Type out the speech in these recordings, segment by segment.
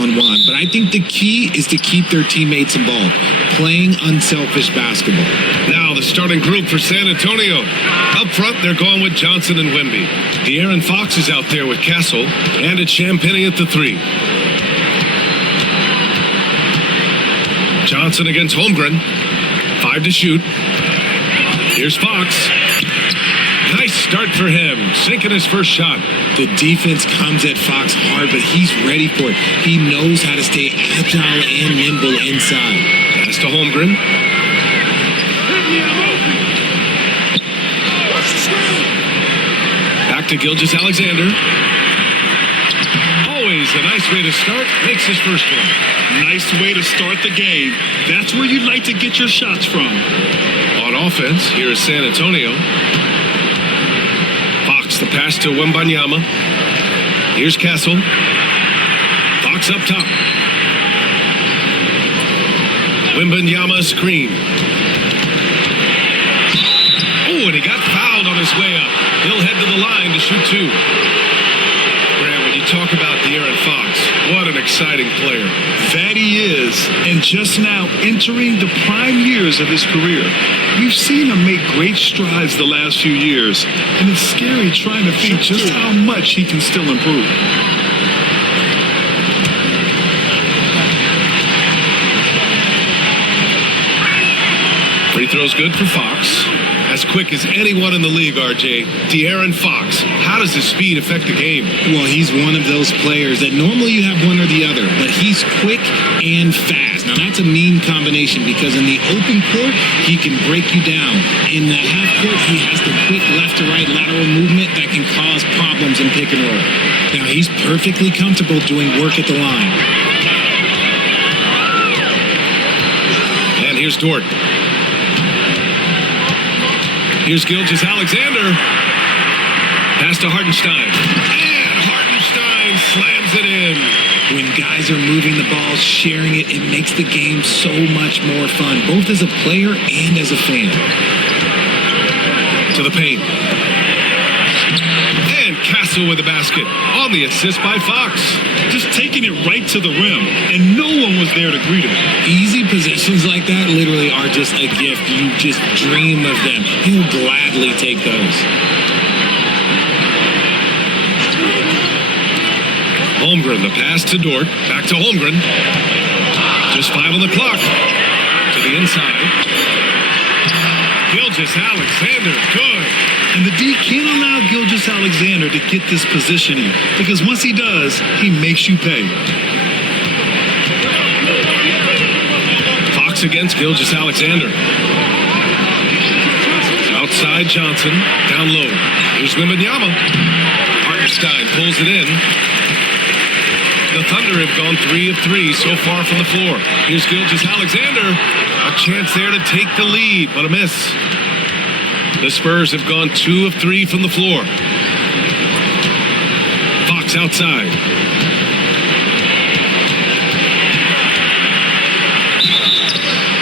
one-on-one. But I think the key is to keep their teammates involved, playing unselfish basketball. Now the starting group for San Antonio. Up front, they're going with Johnson and Wemby. De'Aaron Fox is out there with Castle, and it's Champagnie at the 3. Johnson against Holmgren. 5 to shoot. Here's Fox. Nice start for him, sinking his first shot. The defense comes at Fox hard, but he's ready for it. He knows how to stay agile and nimble inside. Pass to Holmgren. Back to Gilgeous-Alexander. Always a nice way to start. Makes his first one. Nice way to start the game. That's where you'd like to get your shots from. On offense, here is San Antonio. Fox, the pass to Wembanyama. Here's Castle. Fox up top. Wembanyama screen. Oh, and he got fouled on his way up. He'll head to the line to shoot 2. Grant, when you talk about De'Aaron Fox, what an exciting player. That he is, and just now entering the prime years of his career. We've seen him make great strides the last few years, and it's scary trying to think just how much he can still improve. Free throw's good for Fox. As quick as anyone in the league, RJ. De'Aaron Fox. How does his speed affect the game? Well, he's one of those players that normally you have one or the other, but he's quick and fast. Now, that's a mean combination because in the open court, he can break you down. In the half court, he has the quick left-to-right lateral movement that can cause problems in pick and roll. Now, he's perfectly comfortable doing work at the line. And here's Dort. Here's Gilgeous-Alexander. Pass to Hartenstein. And Hartenstein slams it in. When guys are moving the ball, sharing it, it makes the game so much more fun, both as a player and as a fan. To the paint. And Castle with the basket. On the assist by Fox. Just taking it right to the rim, and no one was there to greet him. Easy possessions like that literally are just a gift. You just dream of them. He'll gladly take those. Holmgren, the pass to Dort. Back to Holmgren. Just 5 on the clock. To the inside. Gilgeous-Alexander, good. And the D can't allow Gilgeous-Alexander to get this positioning, because once he does, he makes you pay. Fox against Gilgeous-Alexander. Outside Johnson, down low. Here's Wembanyama. Hartenstein pulls it in. The Thunder have gone 3 of 3 so far from the floor. Here's Gilgeous-Alexander. A chance there to take the lead, but a miss. The Spurs have gone 2 of 3 from the floor. Fox outside.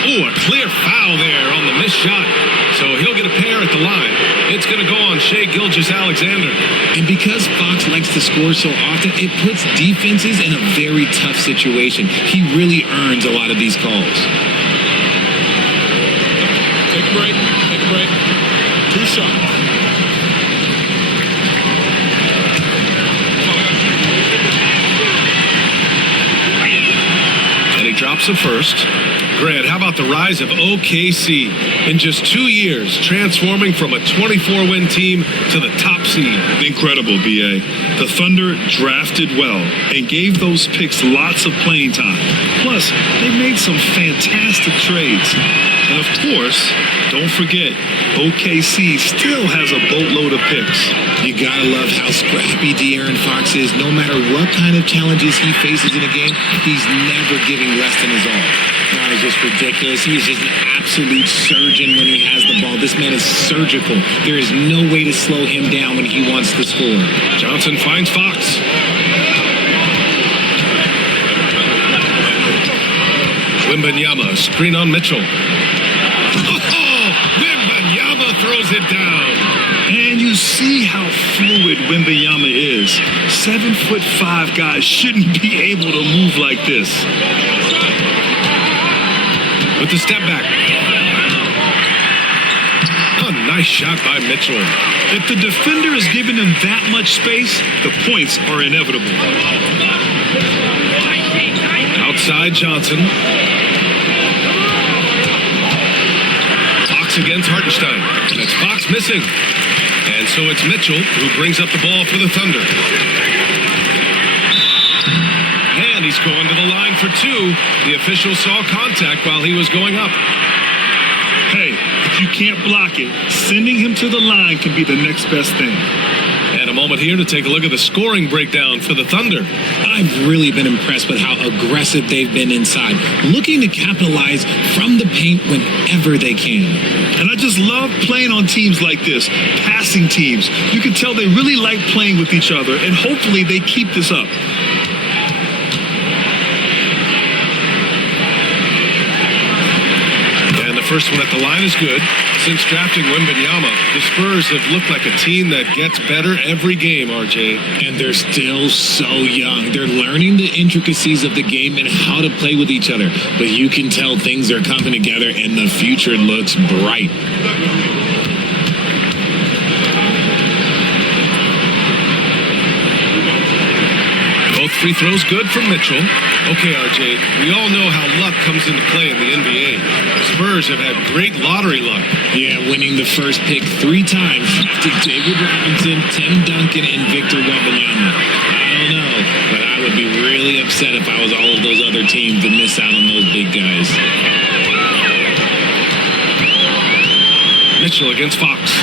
Oh, a clear foul there on the missed shot. So he'll get a pair at the line. It's going to go on Shai Gilgeous-Alexander. And because Fox likes to score so often, it puts defenses in a very tough situation. He really earns a lot of these calls. Take a break. Take a break. 2 shots. And he drops the first. Grant, how about the rise of OKC in just 2 years, transforming from a 24-win team to the top seed? Incredible, B.A. The Thunder drafted well and gave those picks lots of playing time. Plus, they made some fantastic trades. And of course, don't forget, OKC still has a boatload of picks. You gotta love how scrappy De'Aaron Fox is. No matter what kind of challenges he faces in a game, he's never giving less than his all. That is just ridiculous. He is just an absolute surgeon when he has the ball. This man is surgical. There is no way to slow him down when he wants to score. Johnson finds Fox. Wembanyama, screen on Mitchell. Oh, Wembanyama throws it down. And you you see how fluid Wembanyama is. 7'5" guys shouldn't be able to move like this. With the step back. A nice shot by Mitchell. If the defender is giving him that much space, the points are inevitable. Outside Johnson. Fox against Hartenstein. That's Fox missing. And so it's Mitchell who brings up the ball for the Thunder. And he's going to the line for two. The official saw contact while he was going up. Hey, if you can't block it, sending him to the line can be the next best thing. And a moment here to take a look at the scoring breakdown for the Thunder. I've really been impressed with how aggressive they've been inside, looking to capitalize from the paint whenever they can. And I just love playing on teams like this, passing teams. You can tell they really like playing with each other, and hopefully they keep this up. First one at the line is good. Since drafting Wembanyama, the Spurs have looked like a team that gets better every game, RJ. And they're still so young. They're learning the intricacies of the game and how to play with each other. But you can tell things are coming together and the future looks bright. Both free throws good from Mitchell. Okay, RJ, we all know how luck comes into play in the NBA. Spurs have had great lottery luck. Yeah, winning the first pick 3 times to David Robinson, Tim Duncan, and Victor Wembanyama. I don't know, but I would be really upset if I was all of those other teams to miss out on those big guys. Mitchell against Fox.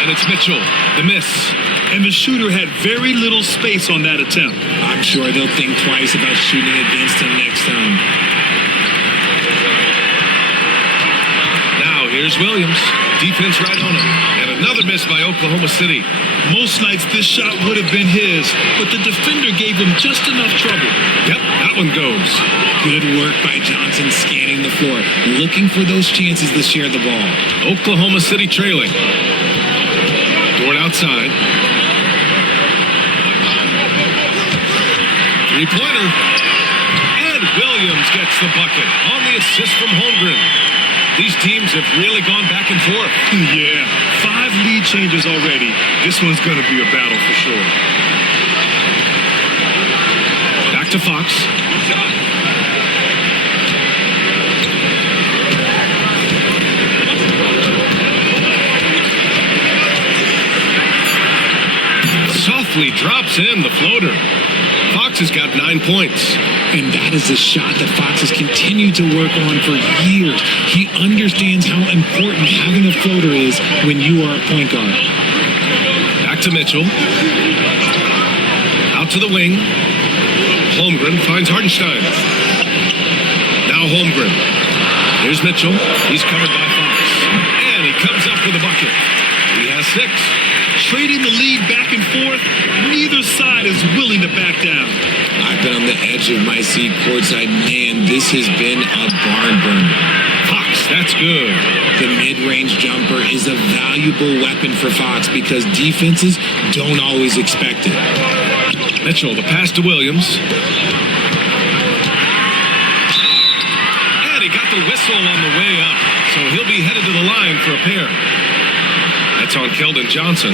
And it's Mitchell, the miss. And the shooter had very little space on that attempt. I'm sure they'll think twice about shooting against him next time. Now, here's Williams. Defense right on him. And another miss by Oklahoma City. Most nights this shot would have been his, but the defender gave him just enough trouble. Yep, that one goes. Good work by Johnson scanning the floor, looking for those chances to share the ball. Oklahoma City trailing. Dort outside. Three-pointer. And Williams gets the bucket on the assist from Holmgren. These teams have really gone back and forth. Yeah, 5 lead changes already. This one's going to be a battle for sure. Back to Fox. Softly drops in the floater. Fox has got 9 points. And that is a shot that Fox has continued to work on for years. He understands how important having a floater is when you are a point guard. Back to Mitchell. Out to the wing. Holmgren finds Hartenstein. Now Holmgren. Here's Mitchell. He's covered by Fox. And he comes up with a bucket. He has 6. Trading the lead back and forth, neither side is willing to back down. I've been on the edge of my seat courtside. Man, this has been a barn burner. Fox, that's good. The mid-range jumper is a valuable weapon for Fox because defenses don't always expect it. Mitchell, the pass to Williams. And he got the whistle on the way up, so he'll be headed to the line for a pair. That's on Keldon Johnson.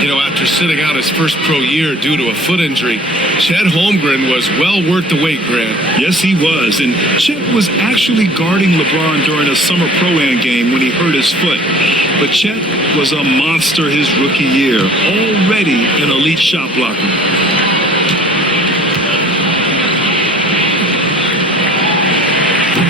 You know, after sitting out his first pro year due to a foot injury, Chet Holmgren was well worth the wait, Grant. Yes, he was. And Chet was actually guarding LeBron during a summer pro-am game when he hurt his foot. But Chet was a monster his rookie year, already an elite shot blocker.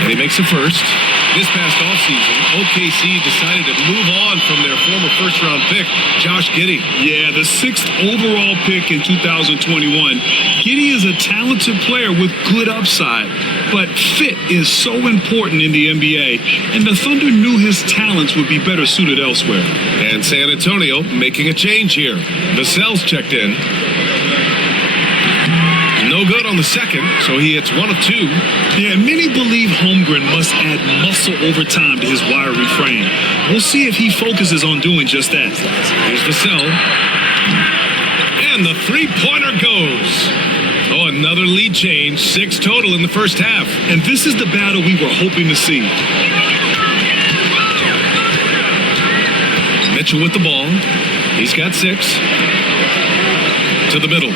And he makes the first. This past offseason, OKC decided to move on from their former first-round pick, Josh Giddey. Yeah, the 6th overall pick in 2021. Giddey is a talented player with good upside, but fit is so important in the NBA, and the Thunder knew his talents would be better suited elsewhere. And San Antonio making a change here. Vassell's checked in. No good on the second, so he hits 1 of 2. Yeah, many believe Holmgren must add muscle over time to his wiry frame. We'll see if he focuses on doing just that. Here's Vassell. And the three-pointer goes. Oh, another lead change. 6 total in the first half. And this is the battle we were hoping to see. Mitchell with the ball. He's got 6. To the middle.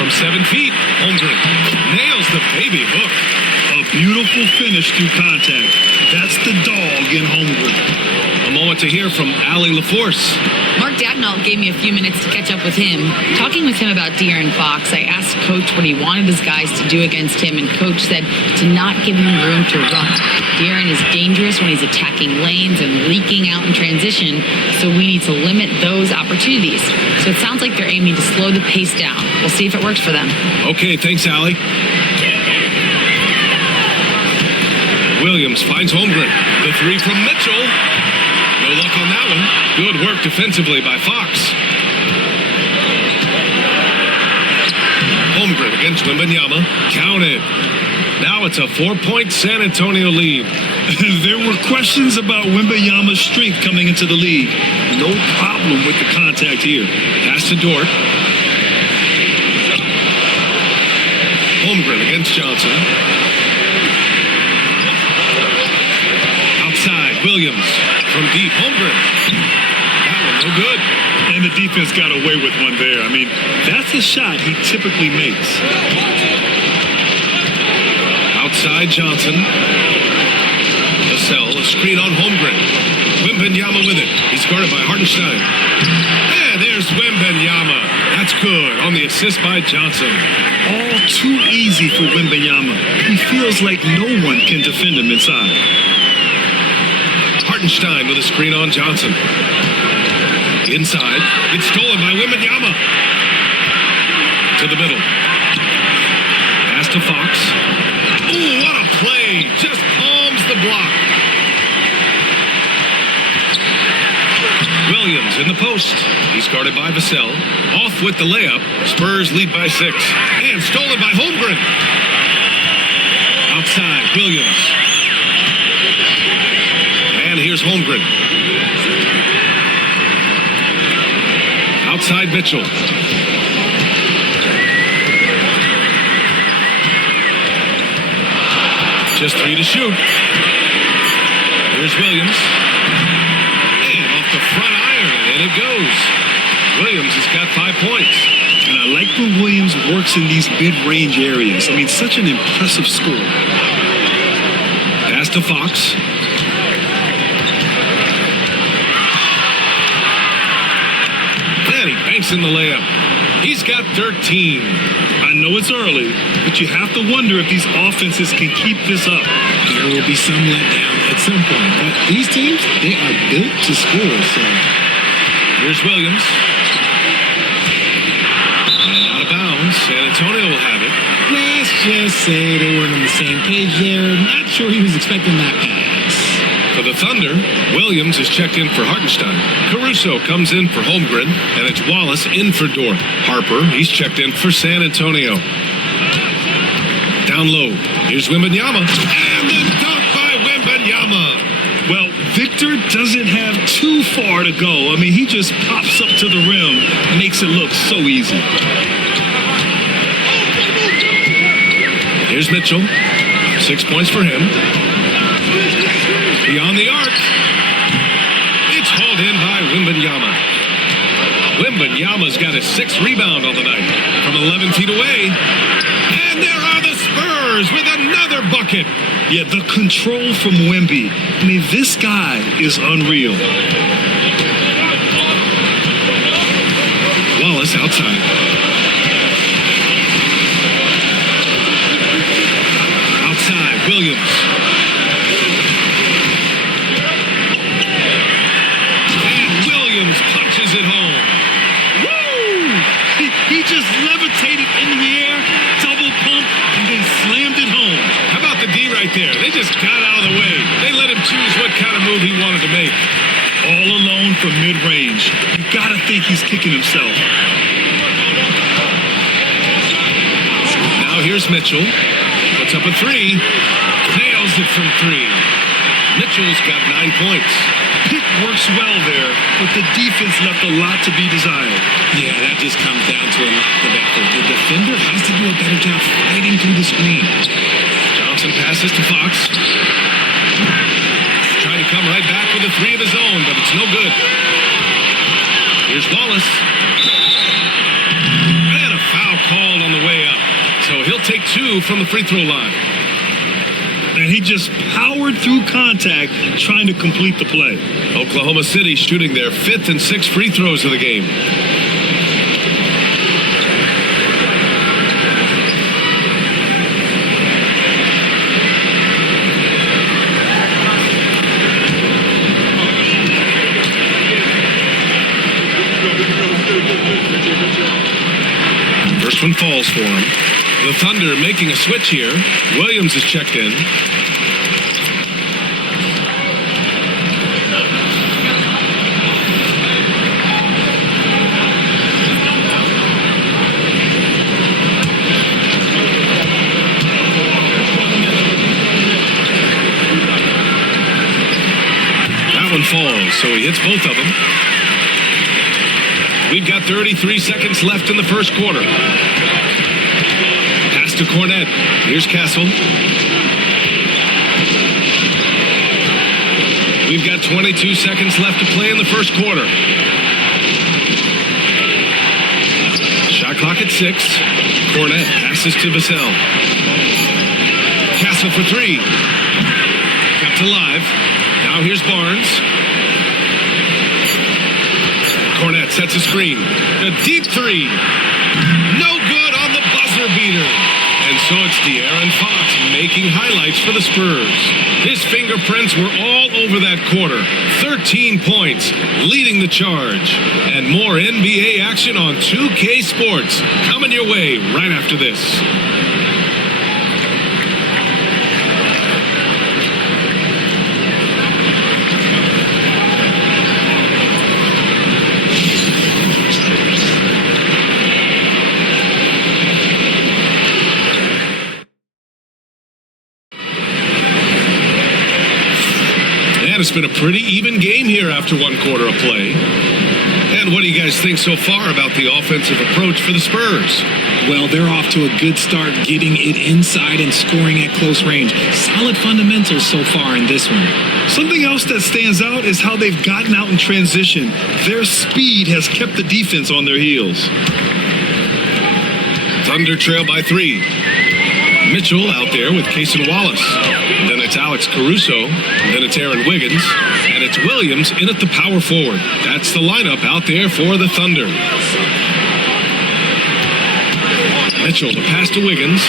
From 7 feet, Holmgren nails the baby hook. A beautiful finish through contact. That's the dog in Holmgren. A moment to hear from Allie LaForce. Mark Dagnall gave me a few minutes to catch up with him. Talking with him about De'Aaron Fox, I asked Coach what he wanted his guys to do against him, and Coach said to not give him room to run. De'Aaron is dangerous when he's attacking lanes and leaking out in transition, so we need to limit those opportunities. So it sounds like they're aiming to slow the pace down. We'll see if it works for them. Okay, thanks, Allie. Williams finds Holmgren. The 3 from Mitchell. No luck on that one. Good work defensively by Fox. Holmgren against Wembanyama. Counted. Now it's a 4-point San Antonio lead. There were questions about Wembanyama's strength coming into the league. No problem with the contact here. Pass to Dort. Holmgren against Johnson. Outside, Williams from deep. Holmgren. That one no good. And the defense got away with one there. I mean, that's a shot he typically makes. Outside, Johnson. Vassell, a screen on Holmgren. Wembanyama with it. He's guarded by Hartenstein. And there's Wembanyama. That's good on the assist by Johnson. All too easy for Wembanyama. He feels like no one can defend him inside. Hartenstein with a screen on Johnson. Inside. It's stolen by Wembanyama. To the middle. Pass to Fox. Ooh, what a play. Just palms the block. Williams in the post. He's guarded by Vassell. Off with the layup. Spurs lead by 6. And stolen by Holmgren. Outside, Williams. And here's Holmgren. Outside, Mitchell. Just 3 to shoot. Here's Williams. And off the front iron, and it goes. Williams has got 5 points. And I like when Williams works in these mid-range areas. I mean, such an impressive score. Pass to Fox. And he banks in the layup. He's got 13. I know it's early, but you have to wonder if these offenses can keep this up. There will be some letdown at some point, but these teams, they are built to score, so. Here's Williams. And out of bounds. San Antonio will have it. Let's just say they weren't on the same page there. Not sure he was expecting that pass. For the Thunder, Williams is checked in for Hartenstein. Caruso comes in for Holmgren, and it's Wallace in for Dort. Harper, he's checked in for San Antonio. Down low, here's Wembanyama. And the dunk by Wembanyama. Well, Victor doesn't have too far to go. I mean, he just pops up to the rim, makes it look so easy. Here's Mitchell. 6 points for him. Beyond the arc. It's hauled in by Wembanyama. Wembanyama's got his 6th rebound on the night from 11 feet away. And there are the Spurs with another bucket. Yeah, the control from Wemby. I mean, this guy is unreal. Wallace outside. Outside, Williams. Punches it home. Woo! He just levitated in the air, double pump, and then slammed it home. How about the D right there? They just got out of the way. They let him choose what kind of move he wanted to make. All alone from mid-range. You gotta think he's kicking himself. Here's Mitchell. Puts up a three. Nails it from three. Mitchell's got 9 points. Pick works well there, but the defense left a lot to be desired. Yeah, that just comes down to a lack of effort. The defender has to do a better job fighting through the screen. Johnson passes to Fox. Trying to come right back with a three of his own, but it's no good. Here's Wallace. And a foul called on the way up. So he'll take 2 from the free throw line. And he just powered through contact trying to complete the play. Oklahoma City shooting their 5th and 6th free throws of the game. First one falls for him. The Thunder making a switch here. Williams is checked in. That one falls, so he hits both of them. We've got 33 seconds left in the first quarter. Pass to Cornette. Here's Castle. We've got 22 seconds left to play in the first quarter. Shot clock at 6. Cornette passes to Vassell. Castle for 3. Kept alive. Now here's Barnes. Cornette sets a screen. A deep 3. No good on the buzzer beater. And so it's De'Aaron Fox making highlights for the Spurs. His fingerprints were all over that quarter. 13 points, leading the charge. And more NBA action on 2K Sports coming your way right after this. It's been a pretty even game here after one quarter of play. And what do you guys think so far about the offensive approach for the Spurs? Well, they're off to a good start getting it inside and scoring at close range. Solid fundamentals so far in this one. Something else that stands out is how they've gotten out in transition. Their speed has kept the defense on their heels. Thunder trail by 3. Mitchell out there with Cason Wallace. Then it's Alex Caruso. Then it's Aaron Wiggins. And it's Williams in at the power forward. That's the lineup out there for the Thunder. Mitchell, the pass to Wiggins.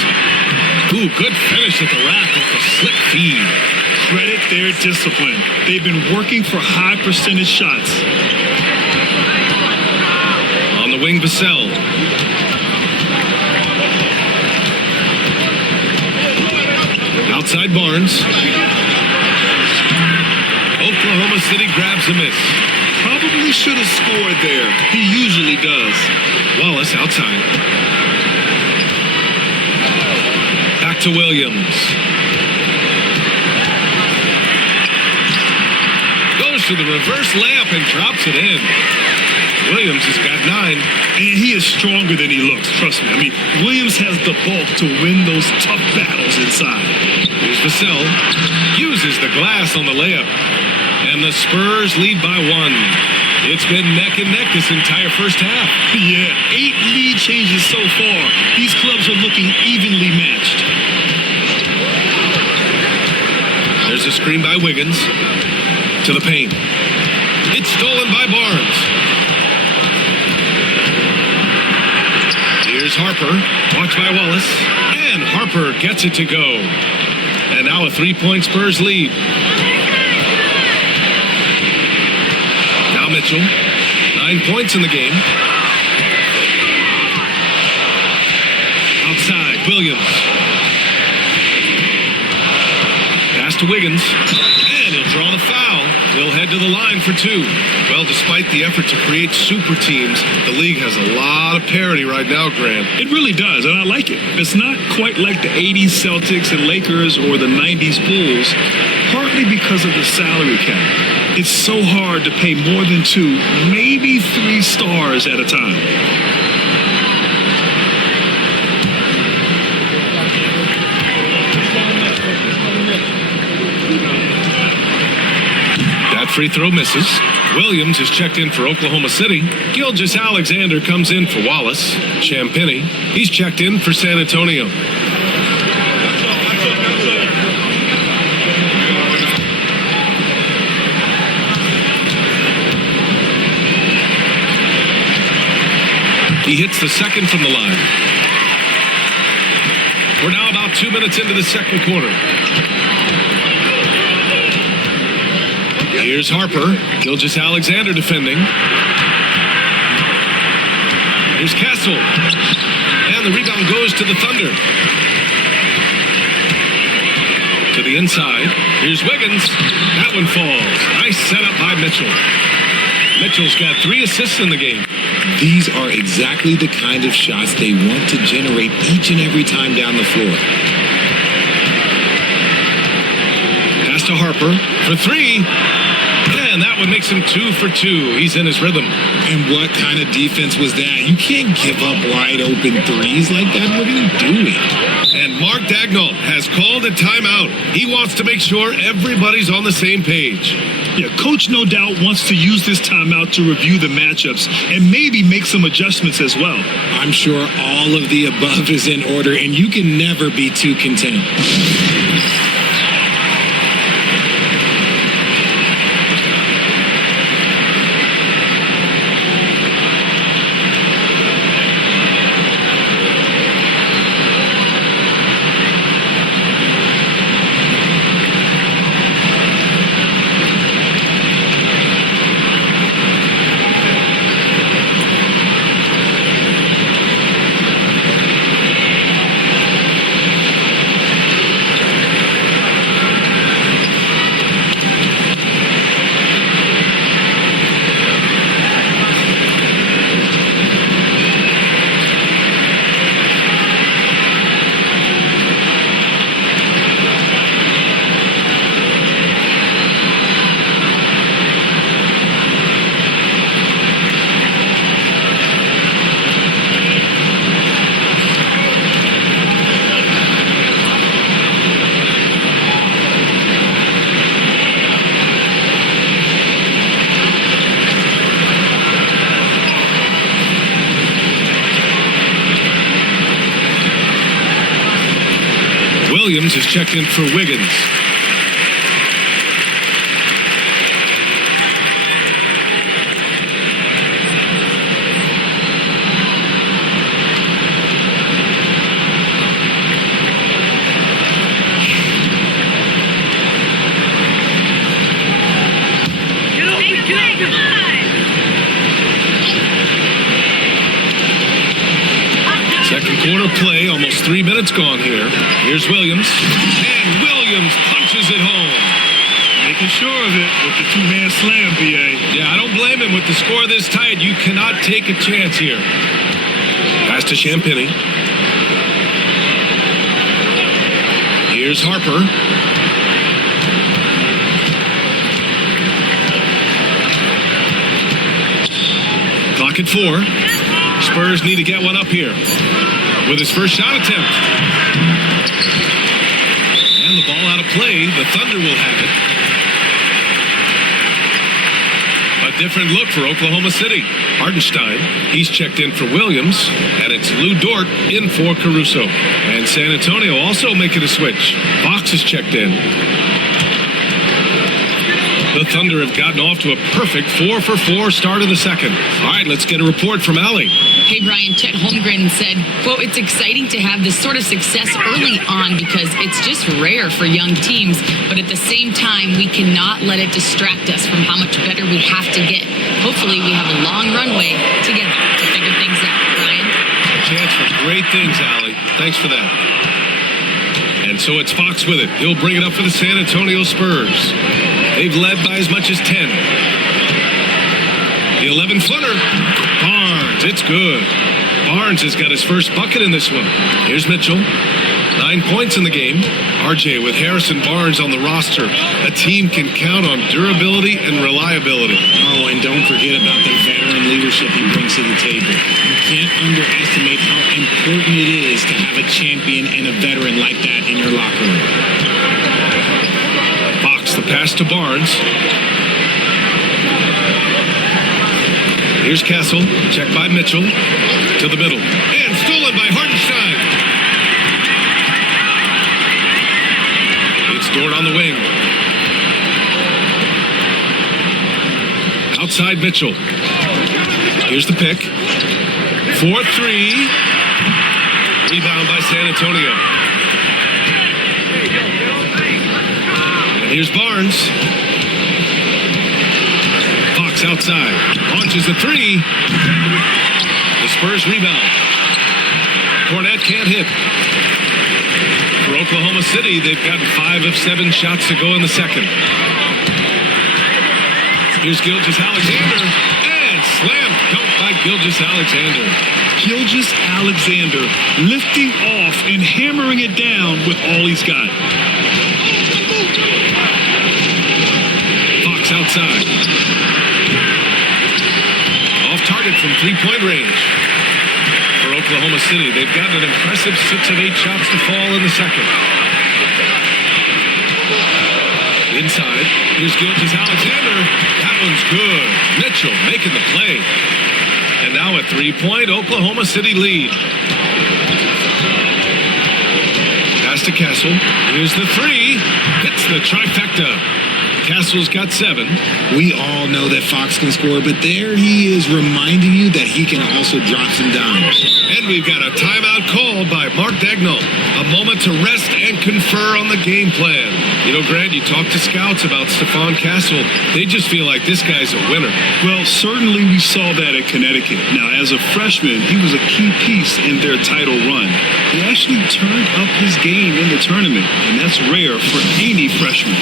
Ooh, good finish at the rack with the slick feed. Credit their discipline. They've been working for high percentage shots. On the wing, Vassell. Outside Barnes. Oklahoma City grabs a miss. Probably should have scored there. He usually does. Wallace outside. Back to Williams. Goes to the reverse layup and drops it in. Williams has got 9. And he is stronger than he looks, trust me. I mean, Williams has the bulk to win those tough battles inside. Here's Vassell. Uses the glass on the layup. And the Spurs lead by 1. It's been neck and neck this entire first half. Yeah, 8 lead changes so far. These clubs are looking evenly matched. There's a screen by Wiggins. To the paint. It's stolen by Barnes. Here's Harper. Watched by Wallace. And Harper gets it to go. And now a 3-point Spurs lead. Now Mitchell. 9 points in the game. Outside, Williams. Pass to Wiggins. And And he'll draw the foul. He'll head to the line for two. Well, despite the effort to create super teams, the league has a lot of parity right now, Grant. It really does, and I like it. It's not quite like the 80s Celtics and Lakers or the 90s Bulls, partly because of the salary cap. It's so hard to pay more than 2, maybe 3 stars at a time. That free throw misses. Williams is checked in for Oklahoma City. Gilgeous-Alexander comes in for Wallace. Champagnie, he's checked in for San Antonio. He hits the second from the line. We're now about 2 minutes into the second quarter. Here's Harper. Gilgeous-Alexander defending. Here's Castle. And the rebound goes to the Thunder. To the inside. Here's Wiggins. That one falls. Nice setup by Mitchell. Mitchell's got 3 assists in the game. These are exactly the kind of shots they want to generate each and every time down the floor. Pass to Harper for 3. And that one makes him 2 for 2. He's in his rhythm. And what kind of defense was that? You can't give up wide open threes like that. What are you doing? And Mark Daigneault has called a timeout. He wants to make sure everybody's on the same page. Yeah, Coach no doubt wants to use this timeout to review the matchups and maybe make some adjustments as well. I'm sure all of the above is in order, and you can never be too content. Williams is checked in for Wiggins. Second quarter play, almost 3 minutes gone here. Here's Williams. And Williams punches it home. Making sure of it with the 2-man slam, BA. Yeah, I don't blame him. With the score this tight, you cannot take a chance here. Pass to Champagnie. Here's Harper. Clock at 4. Spurs need to get one up here with his first shot attempt. And the ball out of play. The Thunder will have it. A different look for Oklahoma City. Hartenstein, he's checked in for Williams. And it's Lou Dort in for Caruso. And San Antonio also making a switch. Fox is checked in. The Thunder have gotten off to a perfect 4-for-4 start in the second. All right, let's get a report from Allie. Hey, Brian, Chet Holmgren said, quote, "It's exciting to have this sort of success early on because it's just rare for young teams. But at the same time, we cannot let it distract us from how much better we have to get. Hopefully, we have a long runway together to figure things out." Brian? Chance for great things, Allie. Thanks for that. And so it's Fox with it. He'll bring it up for the San Antonio Spurs. They've led by as much as 10. The 11-footer. Barnes, it's good. Barnes has got his first bucket in this one. Here's Mitchell. 9 points in the game. RJ with Harrison Barnes on the roster. A team can count on durability and reliability. Oh, and don't forget about the veteran leadership he brings to the table. You can't underestimate how important it is to have a champion and a veteran like that in your locker room. Fox, the pass to Barnes. Here's Castle. Check by Mitchell. To the middle. And stolen by Hartenstein. It's Dort on the wing. Outside Mitchell. Here's the pick. 4-3. Rebound by San Antonio. And here's Barnes. Fox outside. Launches a three. The Spurs rebound. Cornette can't hit. For Oklahoma City, they've gotten 5 of 7 shots to go in the second. Here's Gilgeous-Alexander. And slam dunk by Gilgeous-Alexander. Gilgeous-Alexander lifting off and hammering it down with all he's got. Fox outside. Off target from three-point range. For Oklahoma City, they've gotten an impressive 6 of 8 shots to fall in the second. Inside, here's Gilgeous-Alexander. That one's good. Mitchell making the play. And now a 3-point Oklahoma City lead. Pass to Castle. Here's the three. Hits the trifecta. Castle's got 7. We all know that Fox can score, but there he is reminding you that he can also drop some dimes. And we've got a timeout called by Mark Dagnall. A moment to rest and confer on the game plan. You know, Grant, you talk to scouts about Stephon Castle. They just feel like this guy's a winner. Well, certainly we saw that at Connecticut. Now, as a freshman, he was a key piece in their title run. He actually turned up his game in the tournament, and that's rare for any freshman.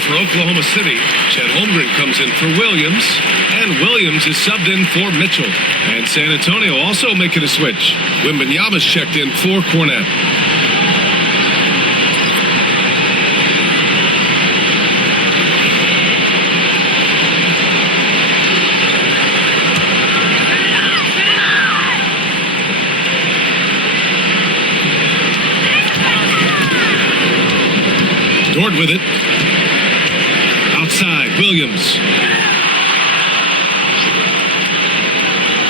For Oklahoma City, Chet Holmgren comes in for Williams, and Williams is subbed in for Mitchell. And San Antonio also making a switch. Wembanyama's checked in for Cornette. Dort with it. Outside, Williams.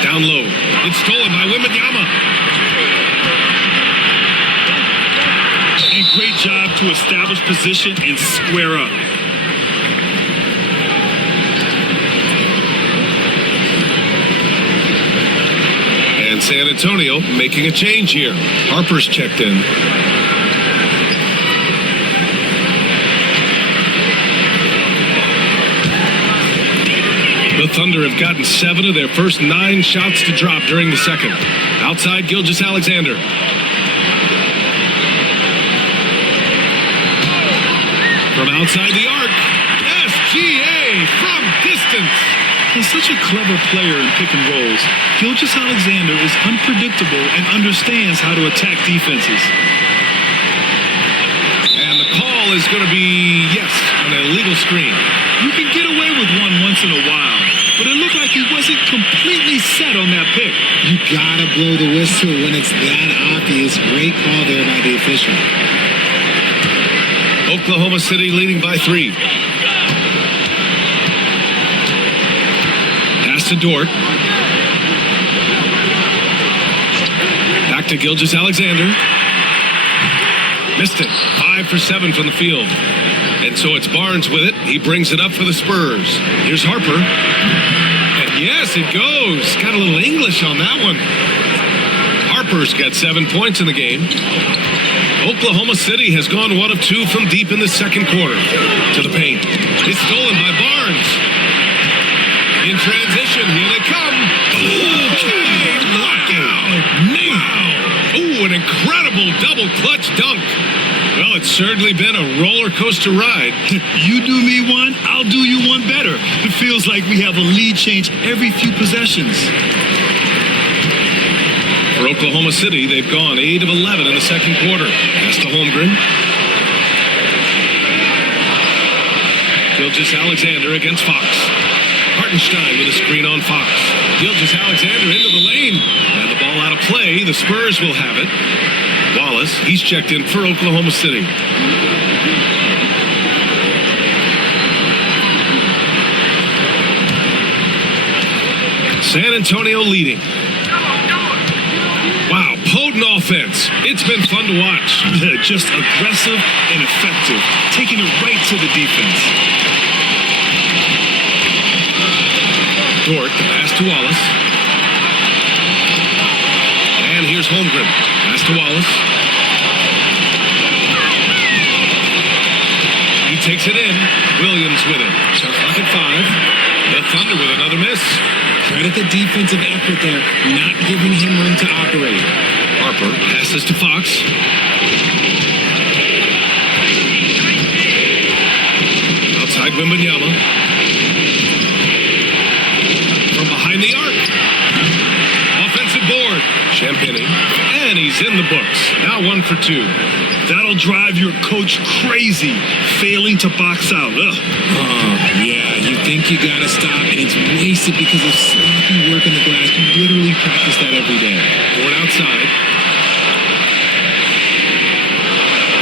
Down low. It's stolen by Wembanyama. And great job to establish position and square up. And San Antonio making a change here. Harper's checked in. The Thunder have gotten 7 of their first 9 shots to drop during the second. Outside, Gilgeous-Alexander. From outside the arc, SGA from distance. He's such a clever player in pick and rolls. Gilgeous-Alexander is unpredictable and understands how to attack defenses. And the call is going to be, yes, an illegal screen. You can get away with one once in a while, but it looked like he wasn't completely set on that pick. You gotta blow the whistle when it's that obvious. Great call there by the official. Oklahoma City leading by 3. Pass to Dort. Back to Gilgeous-Alexander. Missed it. 5 for 7 from the field. And so it's Barnes with it. He brings it up for the Spurs. Here's Harper. And yes, it goes. Got a little English on that one. Harper's got 7 points in the game. Oklahoma City has gone 1 of 2 from deep in the second quarter. To the paint. It's stolen by Barnes. In transition, here they come. Okay, lockout. Wow. Ooh, an incredible double clutch dunk. Well, it's certainly been a roller coaster ride. You do me one, I'll do you one better. It feels like we have a lead change every few possessions. For Oklahoma City, they've gone 8 of 11 in the second quarter. Pass to Holmgren. Gilgeous-Alexander against Fox. Hartenstein with a screen on Fox. Gilgeous-Alexander into the lane. And the ball out of play. The Spurs will have it. Wallace, he's checked in for Oklahoma City. San Antonio leading. Wow, potent offense. It's been fun to watch. Just aggressive and effective, taking it right to the defense. Dort, the pass to Wallace. And here's Holmgren. Pass to Wallace. He takes it in. Williams with it. Shot clock at 5. The Thunder with another miss. Credit the defensive effort there, not giving him room to operate. Harper passes to Fox. Outside Wembanyama. From behind the arc. Offensive board. Champagny. And he's in the books. Now 1 for 2. That'll drive your coach crazy, failing to box out. Ugh. Yeah, you think you gotta stop, and it's wasted because of sloppy work in the glass. You literally practice that every day. Dort outside.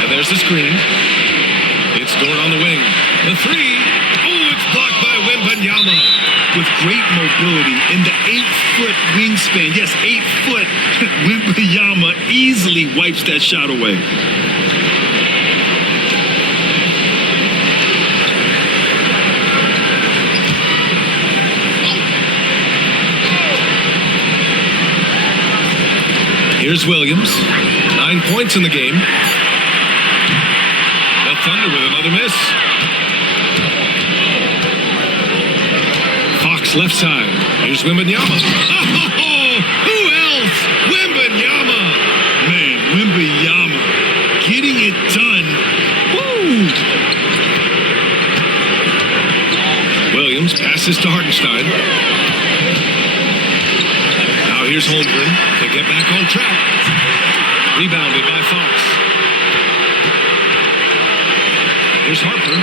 And there's the screen. It's Dort on the wing. The 3. Oh, it's blocked by Wembanyama. With great mobility in the 8-foot wingspan. Yes, 8 foot. Wembanyama easily wipes that shot away. Here's Williams. 9 points in the game. The Thunder with another miss. Fox left side. Here's Wembanyama. Oh, who else? Wembanyama. Man, Wembanyama getting it done. Woo! Williams passes to Hartenstein. Now here's Holmgren to get back on track. Rebounded by Fox. Here's Harper.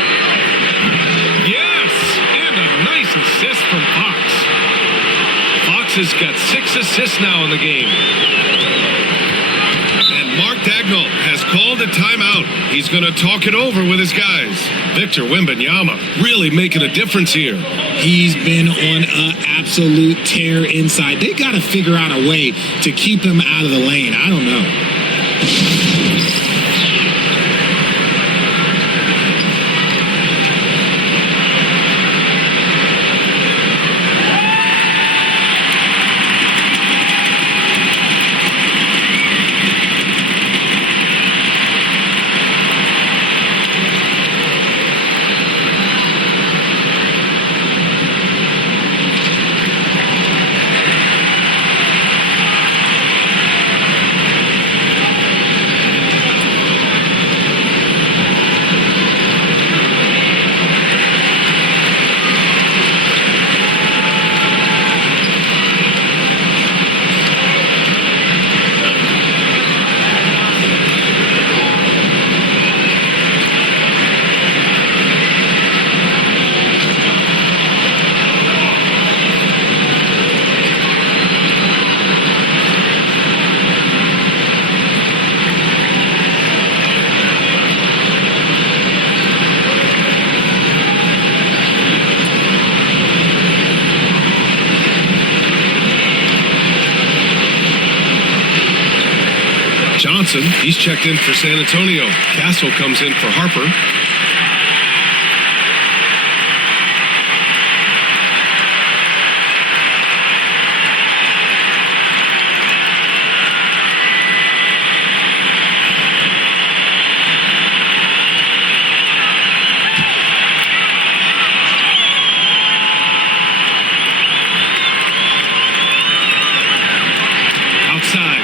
Yes! And a nice assist from Fox. Fox has got 6 assists now in the game. And Mark Dagnall has called a timeout. He's going to talk it over with his guys. Victor Wembanyama really making a difference here. He's been on an absolute tear inside. They got to figure out a way to keep him out of the lane. I don't know. Johnson. He's checked in for San Antonio. Castle comes in for Harper.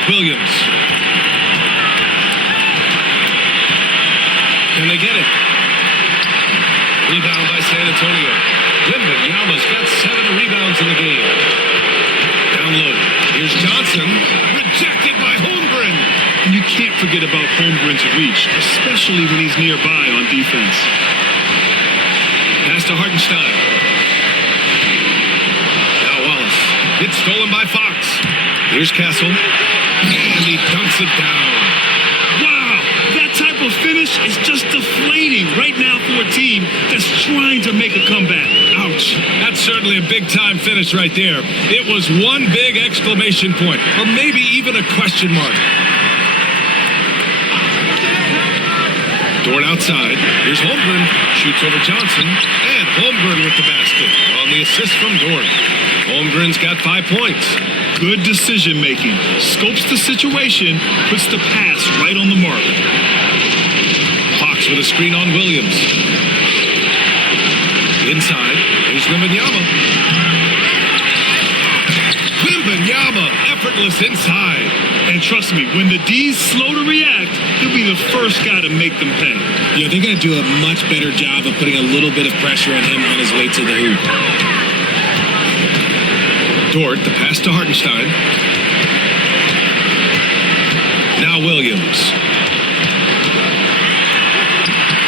Williams. Can they get it? Rebound by San Antonio. Wembanyama's got 7 rebounds in the game. Down low. Here's Johnson. Rejected by Holmgren. And you can't forget about Holmgren's reach, especially when he's nearby on defense. Pass to Hartenstein. Now Wallace. It's stolen by Fox. Here's Castle. And he dunks it down. Wow, that type of finish is just deflating right now for a team that's trying to make a comeback. Ouch. That's certainly a big-time finish right there. It was one big exclamation point, or maybe even a question mark. Dort outside. Here's Holmgren. Shoots over Johnson. And Holmgren with the basket on the assist from Dort. Holmgren's got 5 points. Good decision making. Scopes the situation, puts the pass right on the mark. Fox with a screen on Williams. Inside, here's Wembanyama. Wembanyama, effortless inside. And trust me, when the D's slow to react, he'll be the first guy to make them pay. Yeah, they're going to do a much better job of putting a little bit of pressure on him on his way to the hoop. Dort, the pass to Hartenstein. Now Williams.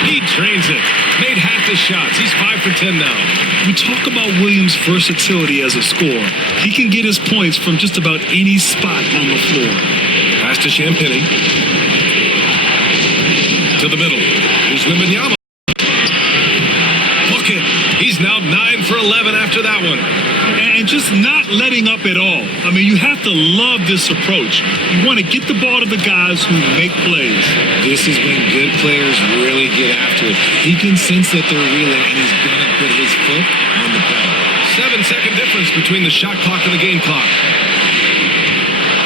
He drains it. Made half his shots. He's 5 for 10 now. We talk about Williams' versatility as a scorer. He can get his points from just about any spot on the floor. Pass to Champagny. To the middle. Here's Wembanyama. Look it. He's now 9 for 11 after that one. And just not letting up at all. I mean, you have to love this approach. You want to get the ball to the guys who make plays. This is when good players really get after it. He can sense that they're reeling, and he's going to put his foot on the pedal. 7-second difference between the shot clock and the game clock.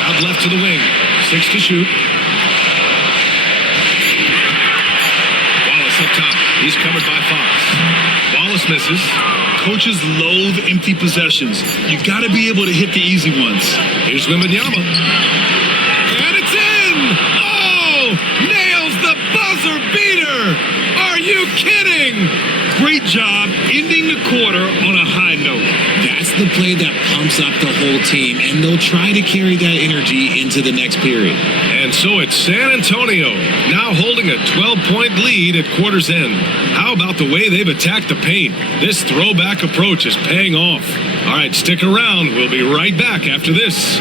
Out left to the wing. 6 to shoot. Wallace up top. He's covered by Fox. Wallace misses. Coaches loathe empty possessions. You got to be able to hit the easy ones. Here's Wembanyama. And it's in! Oh! Nails the buzzer beater! Are you kidding? Great job ending the quarter on a high note. That's the play that pumps up the whole team, and they'll try to carry that energy into the next period. And so it's San Antonio, now holding a 12-point lead at quarter's end. How about the way they've attacked the paint? This throwback approach is paying off. All right, stick around. We'll be right back after this.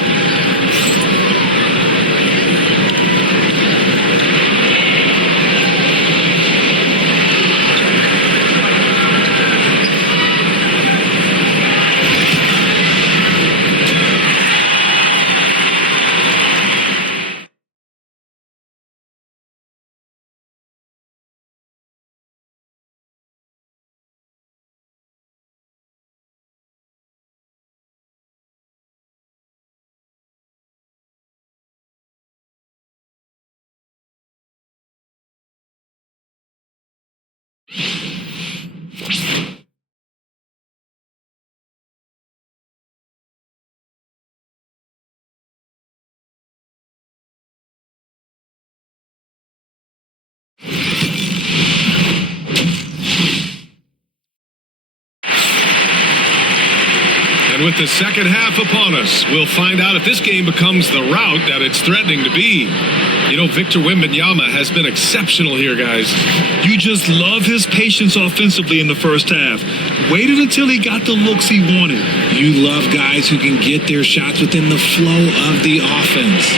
And with the second half upon us, we'll find out if this game becomes the rout that it's threatening to be. You know, Victor Wembanyama has been exceptional here, guys. You just love his patience offensively in the first half. Waited until he got the looks he wanted. You love guys who can get their shots within the flow of the offense.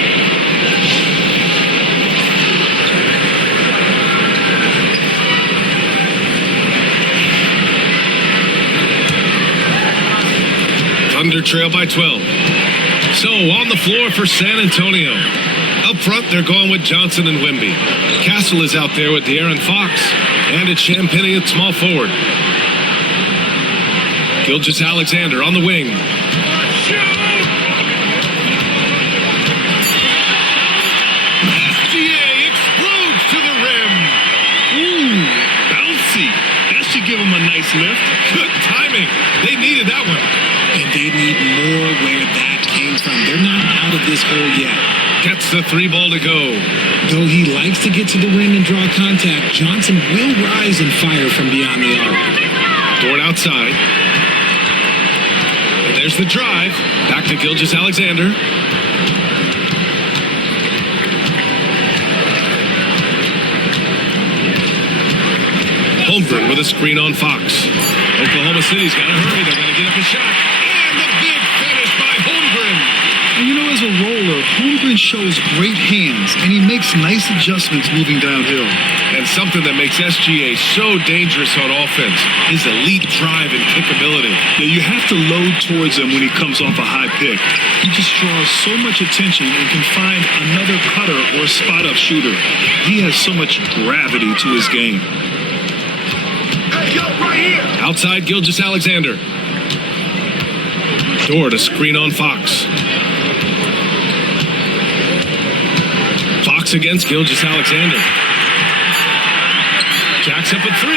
Thunder trail by 12. So on the floor for San Antonio. A front, they're going with Johnson and Wemby. Castle is out there with De'Aaron Fox. And it's Champagnie at small forward. Gilgeous-Alexander on the wing. SGA explodes to the rim. Ooh, bouncy. That should give him a nice lift. Good timing. They needed that one. And they need more where that came from. They're not out of this hole yet. Gets the 3 ball to go. Though he likes to get to the rim and draw contact, Johnson will rise and fire from beyond the arc. Dort outside. And there's the drive. Back to Gilgeous-Alexander. Holmgren with a screen on Fox. Oklahoma City's got to hurry. They're going to get up a shot. And the big finish by Holmgren. And you know, as a roller, Holmgren shows great hands, and he makes nice adjustments moving downhill. And something that makes SGA so dangerous on offense is elite drive and kickability. Yeah, you have to load towards him when he comes off a high pick. He just draws so much attention and can find another cutter or spot-up shooter. He has so much gravity to his game. Outside Gilgeous-Alexander. Dort a screen on Fox. Fox against Gilgeous-Alexander. Jacks up at 3.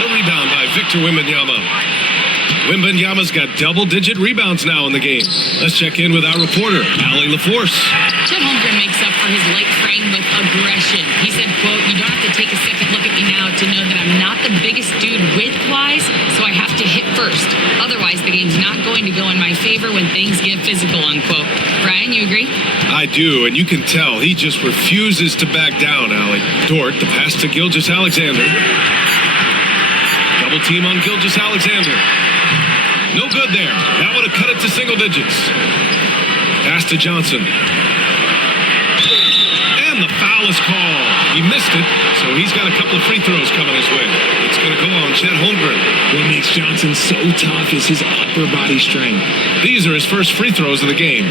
The rebound by Victor Wembanyama. Wembanyama's got double-digit rebounds now in the game. Let's check in with our reporter, Allie LaForce. Chet Holmgren makes up for his light frame with aggression. He said, quote, "You don't have to take a second look at me now to know that I'm not the biggest dude width-wise, so I have to hit first. Otherwise, the game's not going to go in my favor when things get physical," unquote. Brian, you agree? I do, and you can tell he just refuses to back down, Allie. Dort, the pass to Gilgeous-Alexander. Double team on Gilgeous-Alexander. No good there. That would have cut it to single digits. Pass to Johnson. And the foul is called. He missed it, so he's got a couple of free throws coming his way. It's going to go on Chet Holmgren. What makes Johnson so tough is his upper body strength. These are his first free throws of the game.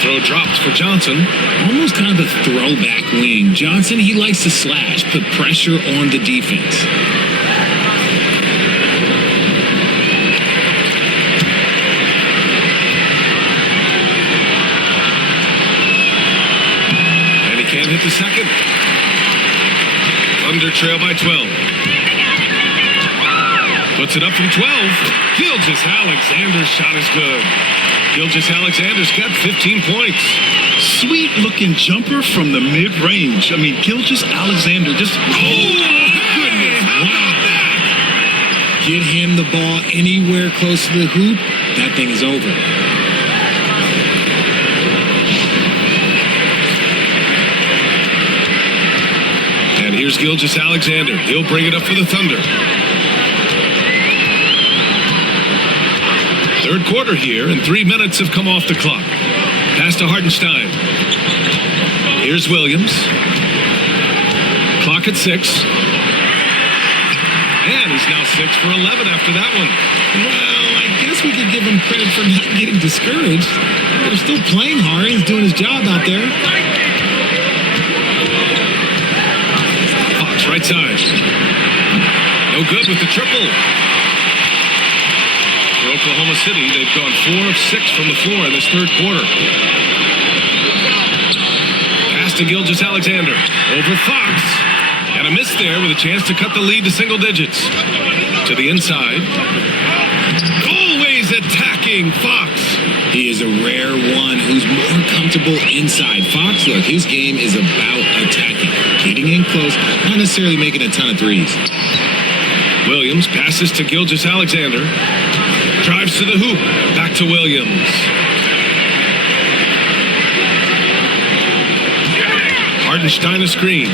Throw dropped for Johnson. Almost kind of a throwback wing. Johnson, he likes to slash, put pressure on the defense. And he can't hit the second. Thunder trail by 12. Puts it up from 12. Gilgeous-Alexander's shot is good. Gilgeous-Alexander's got 15 points. Sweet-looking jumper from the mid-range. I mean, Gilgeous-Alexander just... Oh, goodness. How about that? Get him the ball anywhere close to the hoop, that thing is over. And here's Gilgeous-Alexander. He'll bring it up for the Thunder. Third quarter here, and 3 minutes have come off the clock. Pass to Hartenstein. Here's Williams. Clock at 6. And he's now 6 for 11 after that one. Well, I guess we could give him credit for not getting discouraged. They're still playing hard. He's doing his job out there. Fox right side. No good with the triple. For Oklahoma City, they've gone 4 of 6 from the floor in this third quarter. Pass to Gilgeous-Alexander. Over Fox. And a miss there with a chance to cut the lead to single digits. To the inside. Always attacking Fox. He is a rare one who's more comfortable inside. Fox, look, his game is about attacking. Getting in close, not necessarily making a ton of threes. Williams passes to Gilgeous-Alexander. Drives to the hoop. Back to Williams. Hartenstein a screen.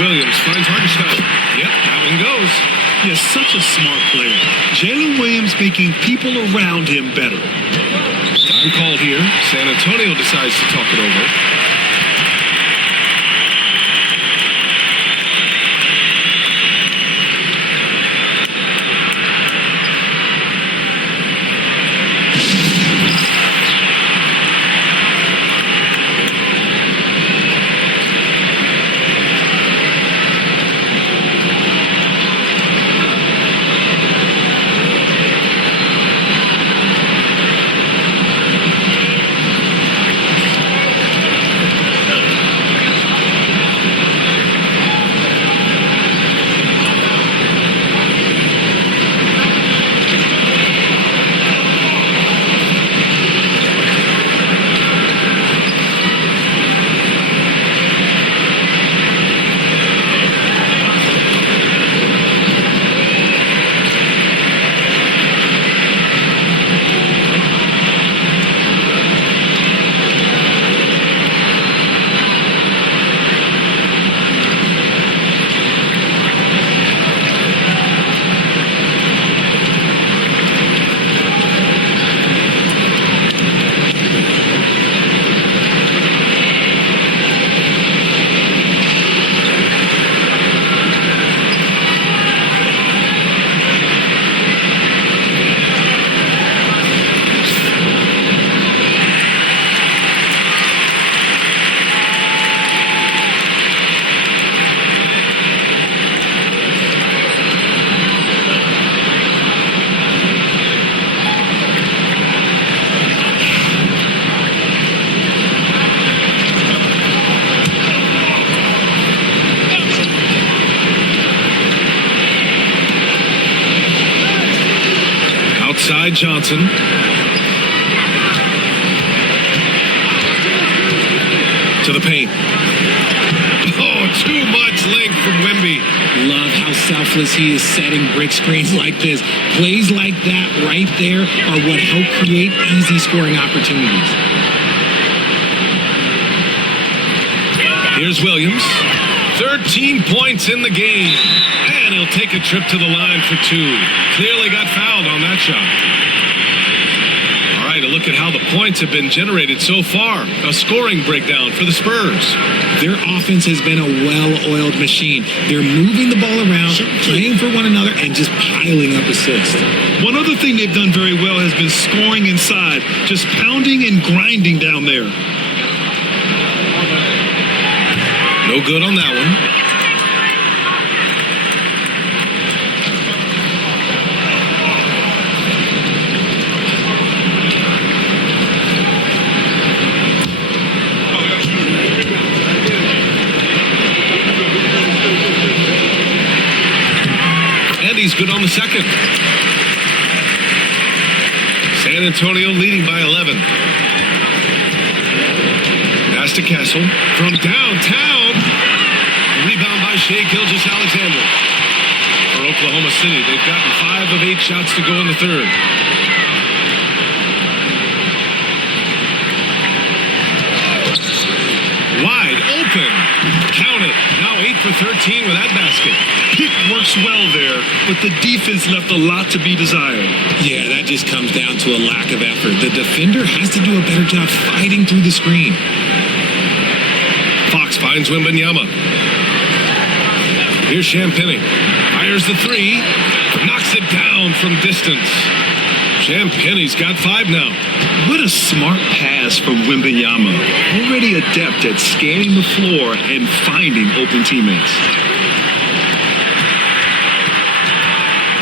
Williams finds Hartenstein. Yep, that one goes. He is such a smart player. Jalen Williams making people around him better. Time called here. San Antonio decides to talk it over. Outside Johnson. To the paint. Oh, too much length from Wemby. Love how selfless he is setting brick screens like this. Plays like that right there are what help create easy scoring opportunities. Here's Williams. 13 points in the game. And he'll take a trip to the line for two. Clearly got fouled on that shot. All right, a look at how the points have been generated so far. A scoring breakdown for the Spurs. Their offense has been a well-oiled machine. They're moving the ball around, playing for one another, and just piling up assists. One other thing they've done very well has been scoring inside, just pounding and grinding down there. No good on that one. And he's good on the second. San Antonio leading by 11. Pass to Castle from downtown. Rebound by Shai Gilgeous-Alexander. For Oklahoma City, they've gotten 5 of 8 shots to go in the third. Wide open. Count it. Now 8 for 13 with that basket. Pick works well there, but the defense left a lot to be desired. Yeah, that just comes down to a lack of effort. The defender has to do a better job fighting through the screen. Fox finds Wembanyama. Here's Champagnie. Fires the three. Knocks it down from distance. Champagnie's got 5 now. What a smart pass from Wembanyama. Already adept at scanning the floor and finding open teammates.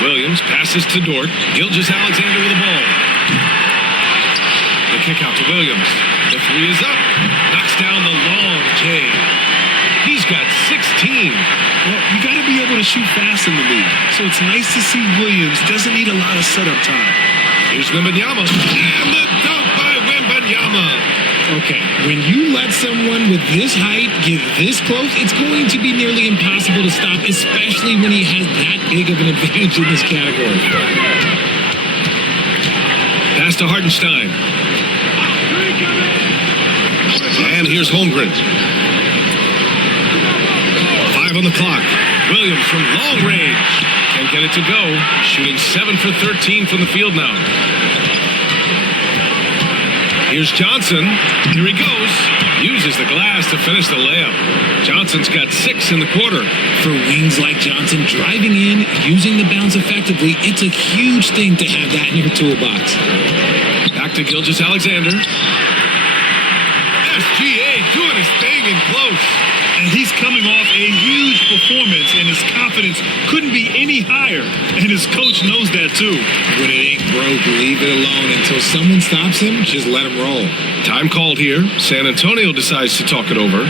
Williams passes to Dort. Gilgeous-Alexander with the ball. The kick out to Williams. The three is up. Knocks down the long J. He's got 16. Well, you got to be able to shoot fast in the league. So it's nice to see Williams doesn't need a lot of setup time. Here's Wembanyama. And the dunk by Wembanyama. Okay, when you let someone with this height get this close, it's going to be nearly impossible to stop, especially when he has that big of an advantage in this category. Pass to Hartenstein. And here's Holmgren. 5 on the clock. Williams from long range. Can't get it to go. Shooting 7 for 13 from the field now. Here's Johnson. Here he goes. Uses the glass to finish the layup. Johnson's got 6 in the quarter. For wings like Johnson, driving in, using the bounce effectively, it's a huge thing to have that in your toolbox. Back to Gilgeous-Alexander. SGA doing his thing in close. And he's coming off a huge performance, and his confidence couldn't be any higher. And his coach knows that, too. When it ain't broke, leave it alone. Until someone stops him, just let him roll. Time called here. San Antonio decides to talk it over.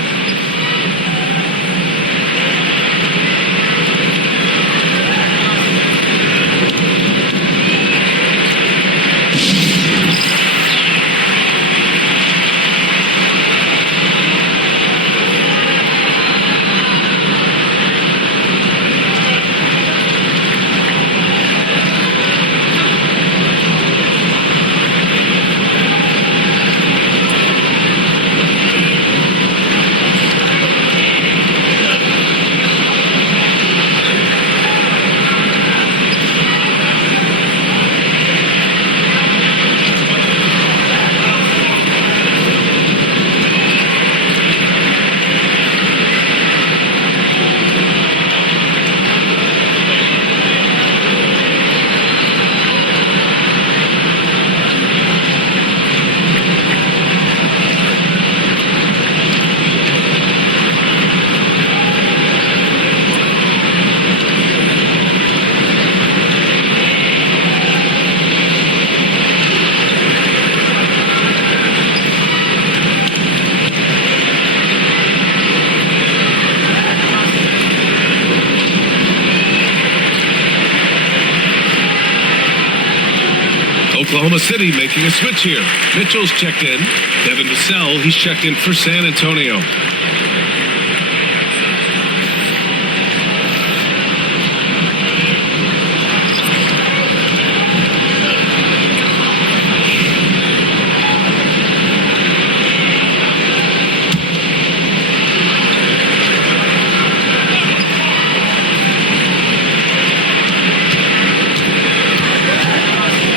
Oklahoma City making a switch here. Mitchell's checked in. Devin Vassell, he's checked in for San Antonio.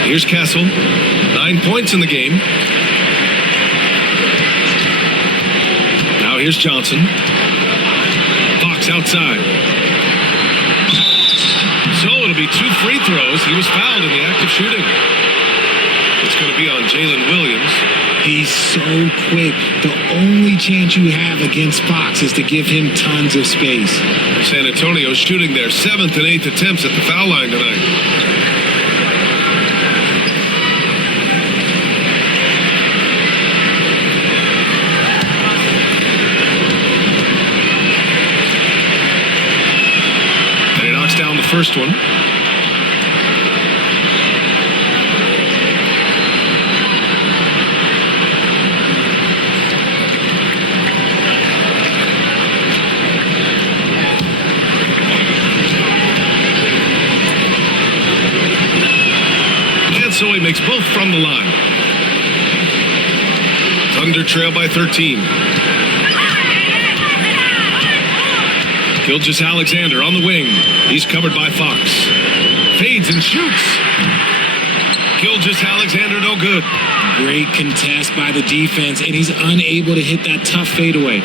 Here's Castle, 9 points in the game. Now here's Johnson. Fox outside. So it'll be 2 free throws. He was fouled in the act of shooting. It's going to be on Jalen Williams. He's so quick. The only chance you have against Fox is to give him tons of space. San Antonio shooting their 7th and 8th attempts at the foul line tonight. Down the first one. And so he makes both from the line. Thunder trail by 13. Gilgeous-Alexander on the wing. He's covered by Fox. Fades and shoots. Gilgeous-Alexander no good. Great contest by the defense, and he's unable to hit that tough fadeaway.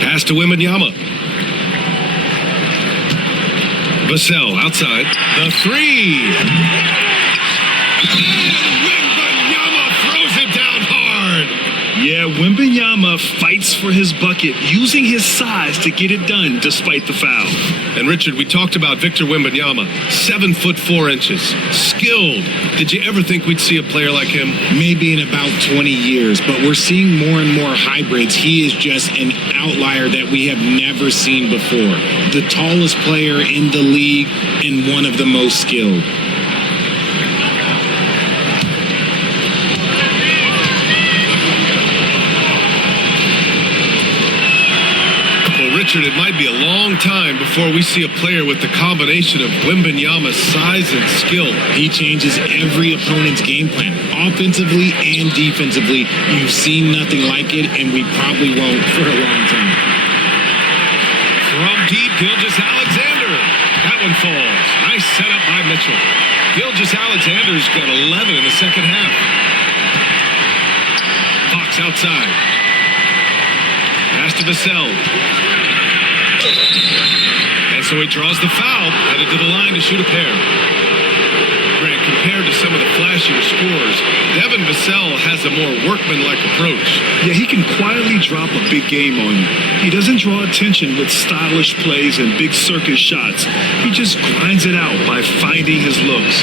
Pass to Wembanyama. Vassell outside. The 3. Wembanyama throws it down hard. Yeah, Wembanyama fights for his bucket, using his size to get it done despite the foul. And Richard, we talked about Victor Wembanyama, 7'4". Skilled. Did you ever think we'd see a player like him? Maybe in about 20 years, but we're seeing more and more hybrids. He is just an outlier that we have never seen before. The tallest player in the league and one of the most skilled. Richard, it might be a long time before we see a player with the combination of Wembanyama's size and skill. He changes every opponent's game plan, offensively and defensively. You've seen nothing like it, and we probably won't for a long time. From deep, Gilgeous-Alexander. That one falls. Nice setup by Mitchell. Gilgeous-Alexander's got 11 in the second half. Fox outside. Pass to Vassell. And so he draws the foul, headed to the line to shoot a pair. Grant, compared to some of the flashier scores, Devin Vassell has a more workmanlike approach. Yeah, he can quietly drop a big game on you. He doesn't draw attention with stylish plays and big circus shots. He just grinds it out by finding his looks.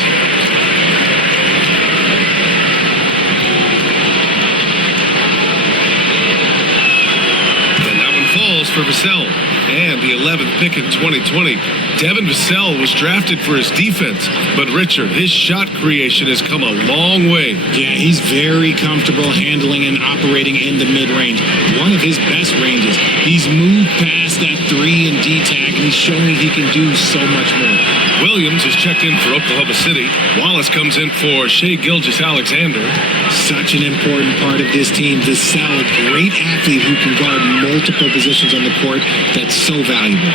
And that one falls for Vassell. And the 11th pick in 2020, Devin Vassell was drafted for his defense. But Richard, his shot creation has come a long way. Yeah, he's very comfortable handling and operating in the mid-range. One of his best ranges. He's moved past that 3 and D tag, and he's showing he can do so much more. Williams is checked in for Oklahoma City. Wallace comes in for Shai Gilgeous-Alexander. Such an important part of this team. Vassell, a great athlete who can guard multiple positions on the court. That's so valuable.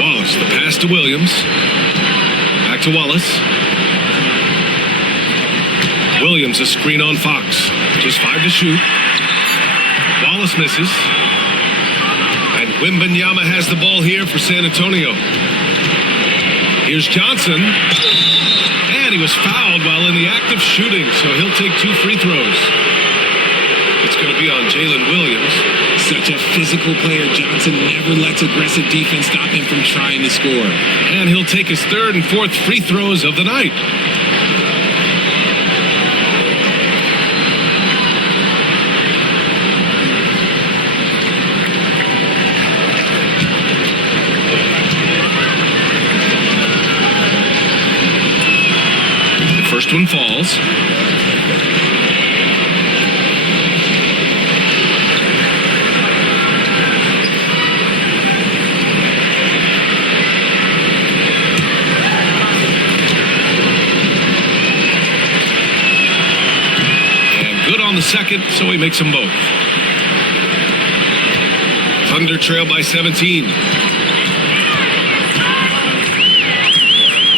Wallace, the pass to Williams. Back to Wallace. Williams, a screen on Fox. Just 5 to shoot. Wallace misses. And Wembanyama has the ball here for San Antonio. Here's Johnson. And he was fouled while in the act of shooting, so he'll take 2 free throws. It's going to be on Jalen Williams. Such a physical player. Johnson never lets aggressive defense stop him from trying to score. And he'll take his 3rd and 4th free throws of the night. The first one falls. The second, so he makes them both. Thunder trail by 17.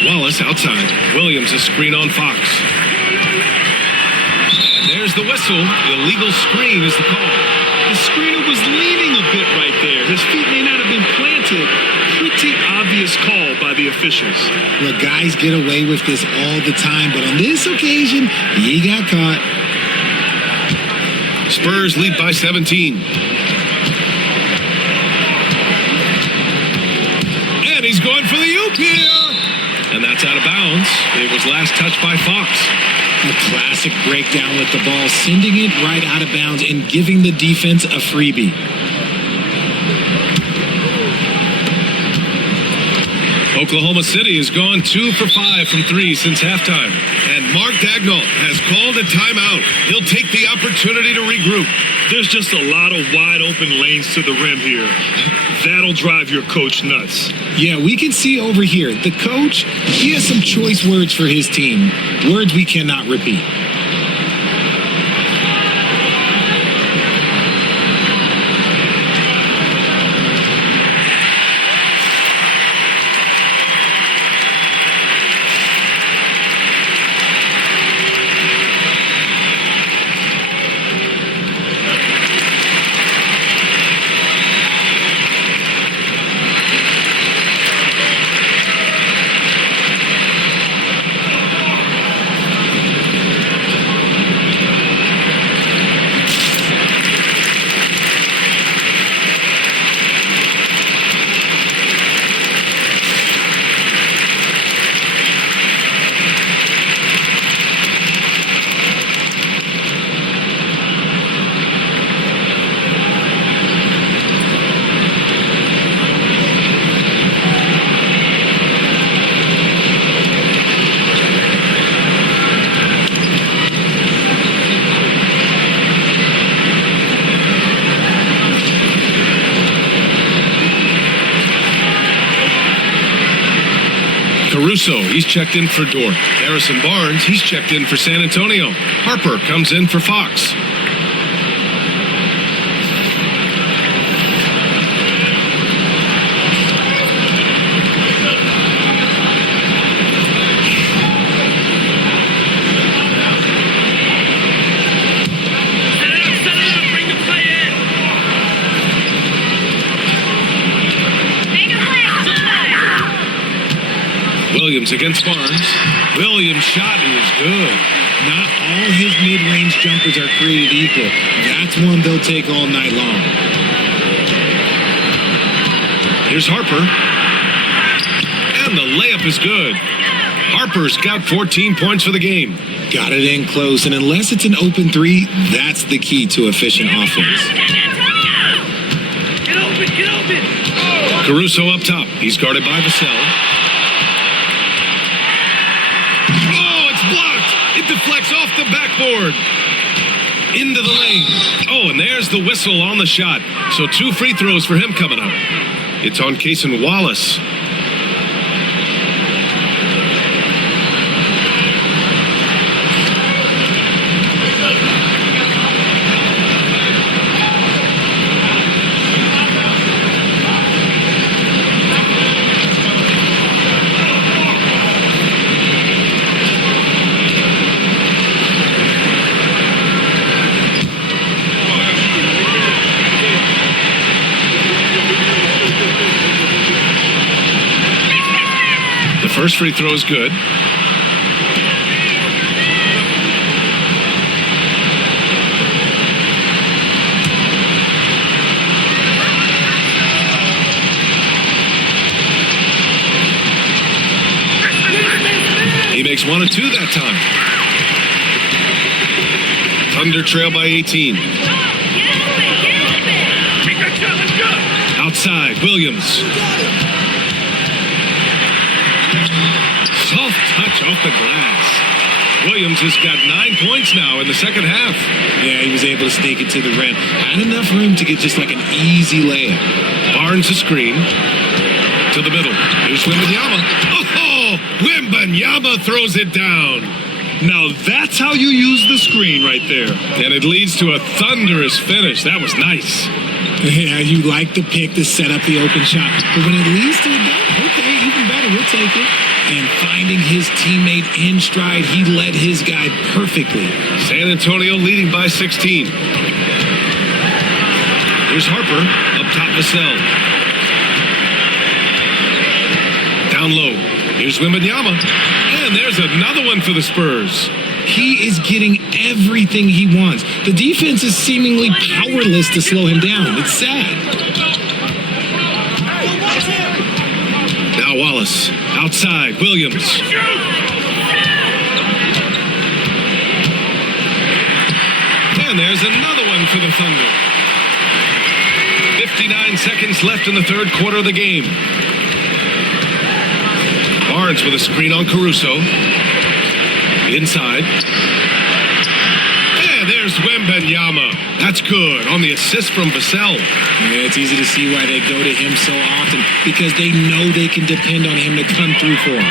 Wallace outside. Williams a screen on Fox. And there's the whistle. The illegal screen is the call. The screener was leaning a bit right there. His feet may not have been planted. Pretty obvious call by the officials. Look, guys get away with this all the time, but on this occasion, he got caught. Spurs lead by 17. And he's going for the oop here. And that's out of bounds. It was last touched by Fox. A classic breakdown with the ball, sending it right out of bounds and giving the defense a freebie. Oklahoma City has gone 2 for 5 from 3 since halftime. And Mark Daigneault has called a timeout. He'll take the opportunity to regroup. There's just a lot of wide open lanes to the rim here. That'll drive your coach nuts. Yeah, we can see over here, the coach, he has some choice words for his team. Words we cannot repeat. Caruso, he's checked in for Dort. Harrison Barnes, he's checked in for San Antonio. Harper comes in for Fox. Williams against Barnes. Williams' shot is good. Not all his mid-range jumpers are created equal. That's one they'll take all night long. Here's Harper. And the layup is good. Harper's got 14 points for the game. Got it in close, and unless it's an open three, that's the key to efficient offense. Get open! Caruso up top. He's guarded by Vassell. Oh, it's blocked. It deflects off the backboard. Into the lane. Oh, and there's the whistle on the shot. So 2 free throws for him coming up. It's on Cason Wallace. First free throw is good. He makes 1 of 2 that time. Thunder trail by 18. Outside, Williams. Soft touch off the glass. Williams has got 9 points now in the second half. Yeah, he was able to sneak it to the rim. Had enough room to get just like an easy layup. Barnes a screen. To the middle. Here's Wembanyama. Oh, Wembanyama throws it down. Now that's how you use the screen right there. And it leads to a thunderous finish. That was nice. Yeah, you like the pick to set up the open shot. But when it leads to a dunk, okay, even better, we'll take it. And finding his teammate in stride, he led his guy perfectly. San Antonio leading by 16. Here's Harper, up top Vassell. Down low. Here's Wembanyama. And there's another one for the Spurs. He is getting everything he wants. The defense is seemingly powerless to slow him down. It's sad. Now Wallace. Outside, Williams. And there's another one for the Thunder. 59 seconds left in the third quarter of the game. Barnes with a screen on Caruso. Inside. And there's Wembanyama. That's good on the assist from Vassell. Yeah, it's easy to see why they go to him so often, because they know they can depend on him to come through for them.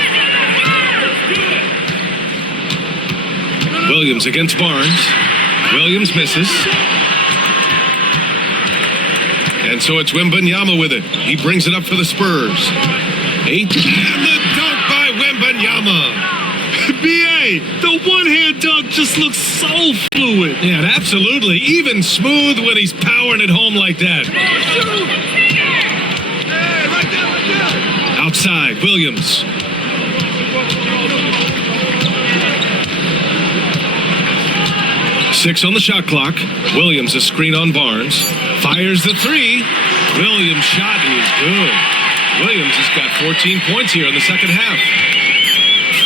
Williams against Barnes. Williams misses. And so it's Wembanyama with it. He brings it up for the Spurs. 8. And the dunk by Wembanyama. B.A., the one-hand dunk just looks so fluid. Yeah, absolutely. Even smooth when he's powering it home like that. Outside, Williams. Six on the shot clock. Williams a screen on Barnes. Fires the 3. Williams' shot is good. Williams has got 14 points here in the second half.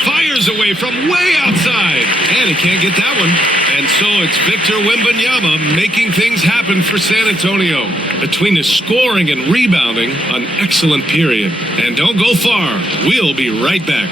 Fires away from way outside. And he can't get that one. And so it's Victor Wembanyama making things happen for San Antonio. Between his scoring and rebounding, an excellent period. And don't go far. We'll be right back.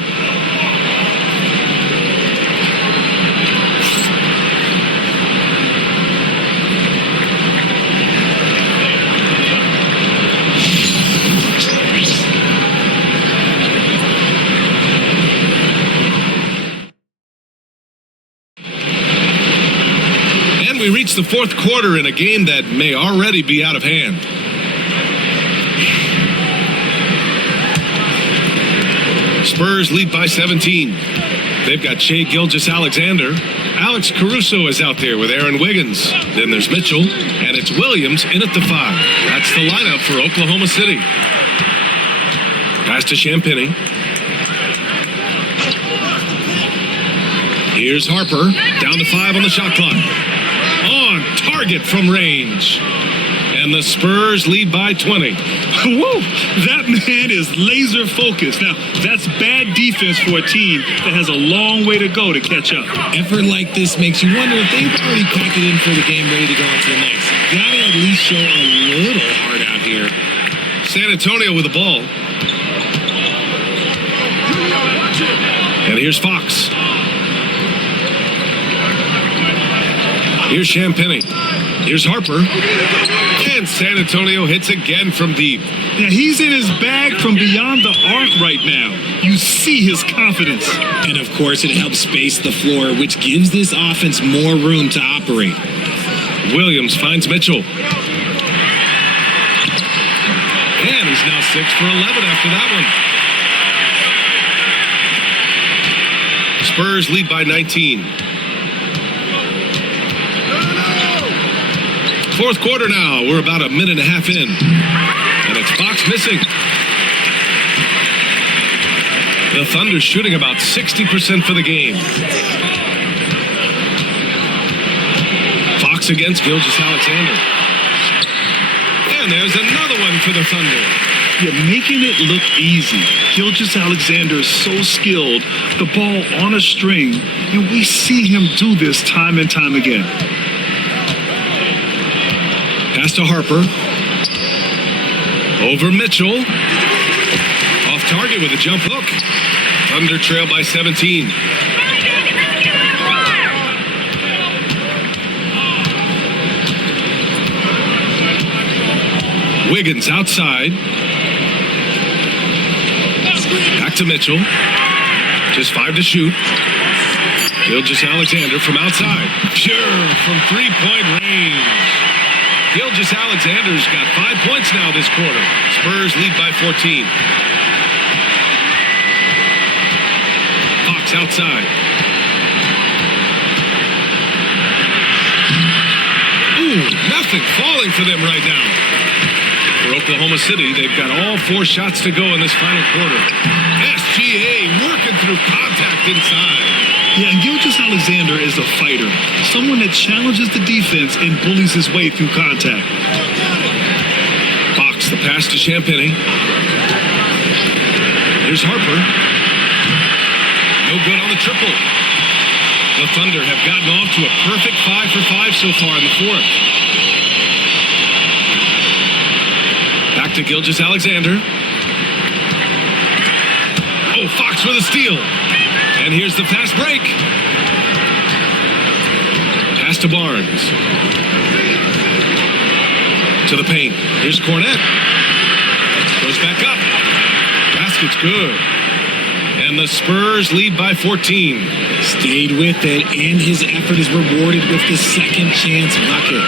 We reach the fourth quarter in a game that may already be out of hand. Spurs lead by 17. They've got Shai Gilgeous-Alexander. Alex Caruso is out there with Aaron Wiggins. Then there's Mitchell, and it's Williams in at the 5. That's the lineup for Oklahoma City. Pass to Champagnie. Here's Harper, down to 5 on the shot clock. On target from range. And the Spurs lead by 20. Woo! That man is laser focused. Now, that's bad defense for a team that has a long way to go to catch up. Effort like this makes you wonder if they've already packed it in for the game, ready to go on to the next. Gotta at least show a little heart out here. San Antonio with the ball. And here's Fox. Here's Champagny. Here's Harper. And San Antonio hits again from deep. Now, he's in his bag from beyond the arc right now. You see his confidence. And of course, it helps space the floor, which gives this offense more room to operate. Williams finds Mitchell. And he's now 6 for 11 after that one. Spurs lead by 19. Fourth quarter now. We're about a minute and a half in. And it's Fox missing. The Thunder shooting about 60% for the game. Fox against Gilgeous-Alexander. And there's another one for the Thunder. You're making it look easy. Gilgeous-Alexander is so skilled. The ball on a string. And we see him do this time and time again. Pass to Harper. Over Mitchell. Off target with a jump hook. Thunder trail by 17. Wiggins outside. Back to Mitchell. Just 5 to shoot. Gilgeous-Alexander from outside. Sure, from three-point range. Gilgeous-Alexander's got 5 points now this quarter. Spurs lead by 14. Fox outside. Ooh, nothing falling for them right now. For Oklahoma City, they've got all 4 shots to go in this final quarter. SGA working through contact inside. Yeah, and Gilgeous-Alexander is a fighter. Someone that challenges the defense and bullies his way through contact. Fox, the pass to Champagny. Here's Harper. No good on the triple. The Thunder have gotten off to a perfect 5 for 5 so far in the fourth. Back to Gilgeous-Alexander. Oh, Fox with a steal. And here's the fast break. Pass to Barnes. To the paint. Here's Cornette. Goes back up. Basket's good. And the Spurs lead by 14. Stayed with it, and his effort is rewarded with the second chance bucket.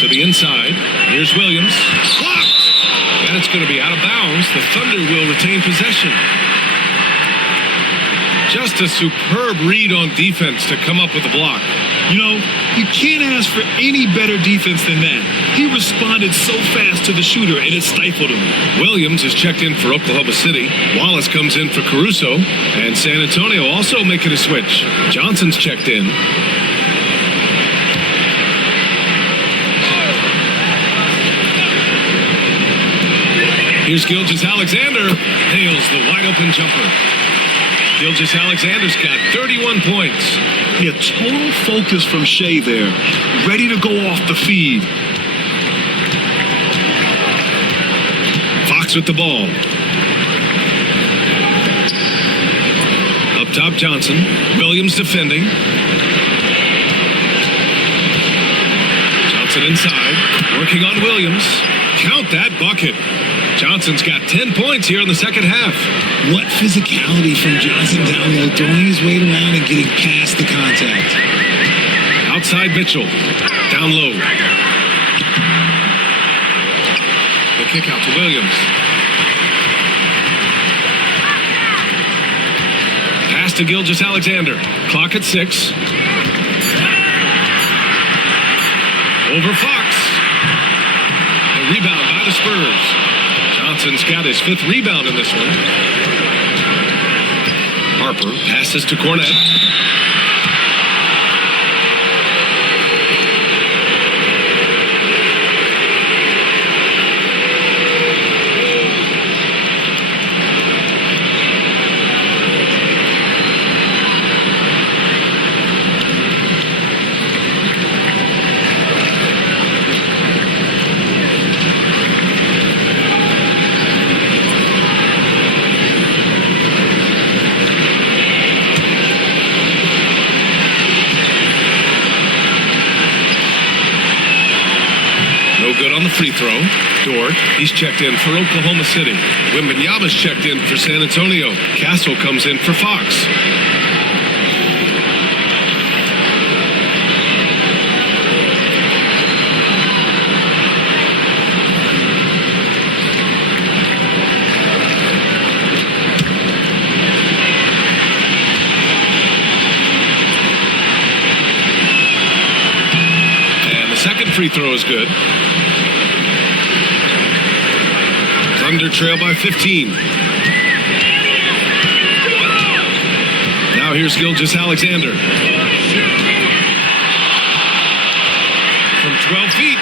To the inside. Here's Williams. Blocked. And it's going to be out of bounds. The Thunder will retain possession. Just a superb read on defense to come up with the block. You know, you can't ask for any better defense than that. He responded so fast to the shooter, and it stifled him. Williams is checked in for Oklahoma City. Wallace comes in for Caruso. And San Antonio also making a switch. Johnson's checked in. Here's Gilgeous-Alexander. Nails the wide-open jumper. Gilgeous-Alexander's got 31 points. Yeah, total focus from Shea there. Ready to go off the feed. Fox with the ball. Up top, Johnson. Williams defending. Johnson inside. Working on Williams. Count that bucket. Johnson's got 10 points here in the second half. What physicality from Johnson down low, throwing his weight around and getting past the contact. Outside Mitchell. Down low. The kick out to Williams. Pass to Gilgeous-Alexander. Clock at 6. Over Fox. The rebound by the Spurs. Johnson's got his 5th rebound in this one. Harper passes to Cornette. Free throw. Dort, he's checked in for Oklahoma City. Wembanyama's checked in for San Antonio. Castle comes in for Fox. And the second free throw is good. Thunder trail by 15. Now here's Gilgeous-Alexander. From 12 feet.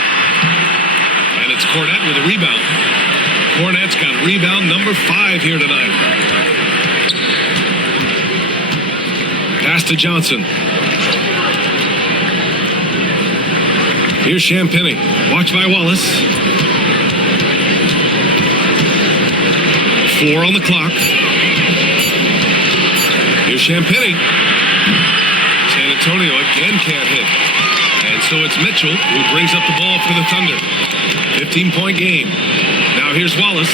And it's Cornette with a rebound. Cornette's got rebound number 5 here tonight. Pass to Johnson. Here's Champagnie. Watched by Wallace. 4 on the clock. Here's Champagnie. San Antonio again can't hit. And so it's Mitchell who brings up the ball for the Thunder. 15-point game. Now here's Wallace.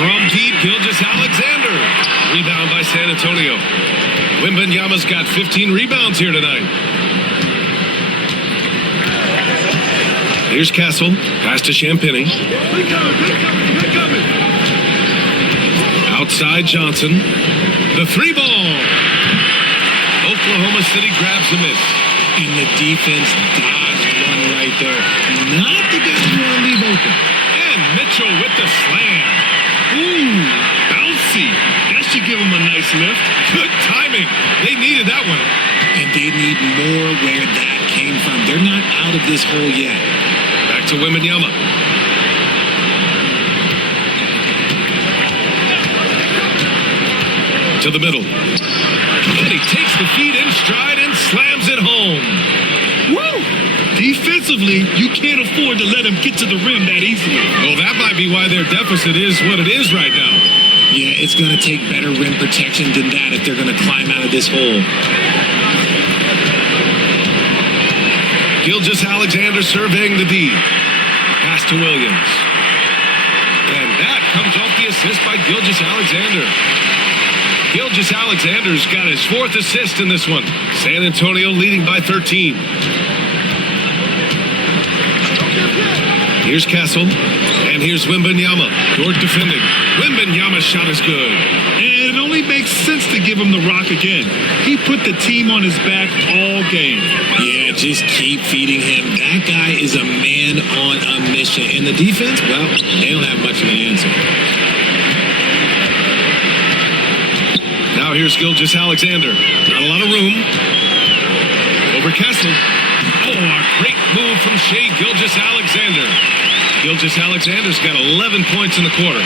From deep, Gilgeous-Alexander. Rebound by San Antonio. Wembanyama's got 15 rebounds here tonight. Here's Castle. Pass to Champagnie. Outside Johnson. The 3 ball. Oklahoma City grabs the miss. And the defense dodged one right there. Not the guy you want to leave open. And Mitchell with the slam. Ooh, bouncy. That should give him a nice lift. Good timing. They needed that one. And they need more where that came from. They're not out of this hole yet. Back to Wembanyama. To the middle. And he takes the feet in stride and slams it home. Woo! Defensively, you can't afford to let him get to the rim that easily. Well, that might be why their deficit is what it is right now. Yeah, it's going to take better rim protection than that if they're going to climb out of this hole. Gilgeous-Alexander surveying the D. Pass to Williams. And that comes off the assist by Gilgeous-Alexander. Gilgeous-Alexander's got his 4th assist in this one. San Antonio leading by 13. Here's Castle. And here's Wembanyama. Dort defending. Wembanyama's shot is good. And it only makes sense to give him the rock again. He put the team on his back all game. Yeah, just keep feeding him. That guy is a man on a mission. And the defense, well, they don't have much of an answer. Now here's Gilgeous-Alexander. Not a lot of room. Over Castle. Oh, a great move from Shai Gilgeous-Alexander. Gilgeous-Alexander's got 11 points in the quarter.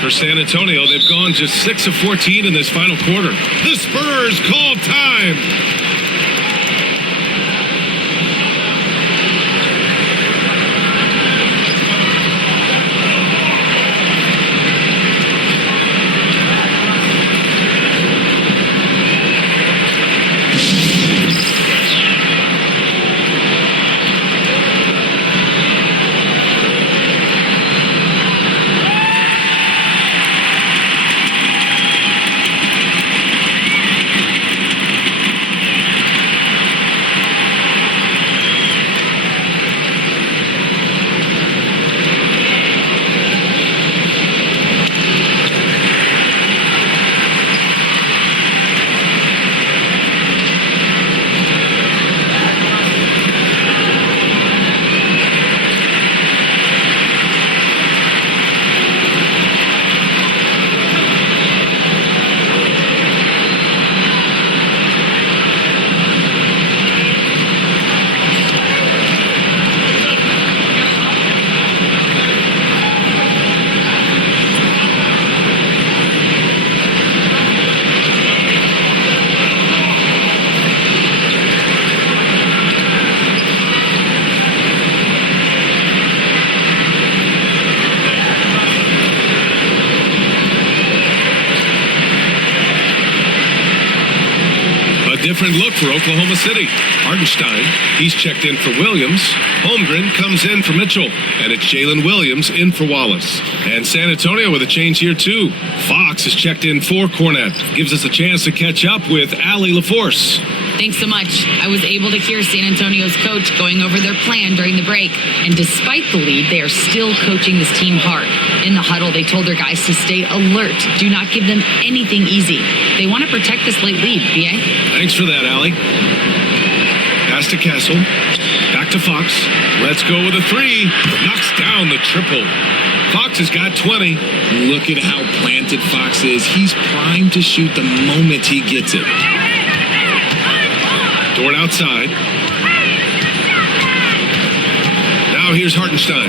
For San Antonio, they've gone just 6 of 14 in this final quarter. The Spurs call time. different look for Oklahoma City. Hartenstein, he's checked in for Williams. Holmgren comes in for Mitchell. And it's Jalen Williams in for Wallace. And San Antonio with a change here, too. Fox is checked in for Cornette. Gives us a chance to catch up with Allie LaForce. Thanks so much. I was able to hear San Antonio's coach going over their plan during the break. And despite the lead, they are still coaching this team hard. In the huddle, they told their guys to stay alert. Do not give them anything easy. They want to protect this late lead, BA. Thanks for that, Allie. Pass to Castle. Back to Fox. Let's go with a three. Knocks down the triple. Fox has got 20. Look at how planted Fox is. He's primed to shoot the moment he gets it. Dort outside. Now here's Hartenstein.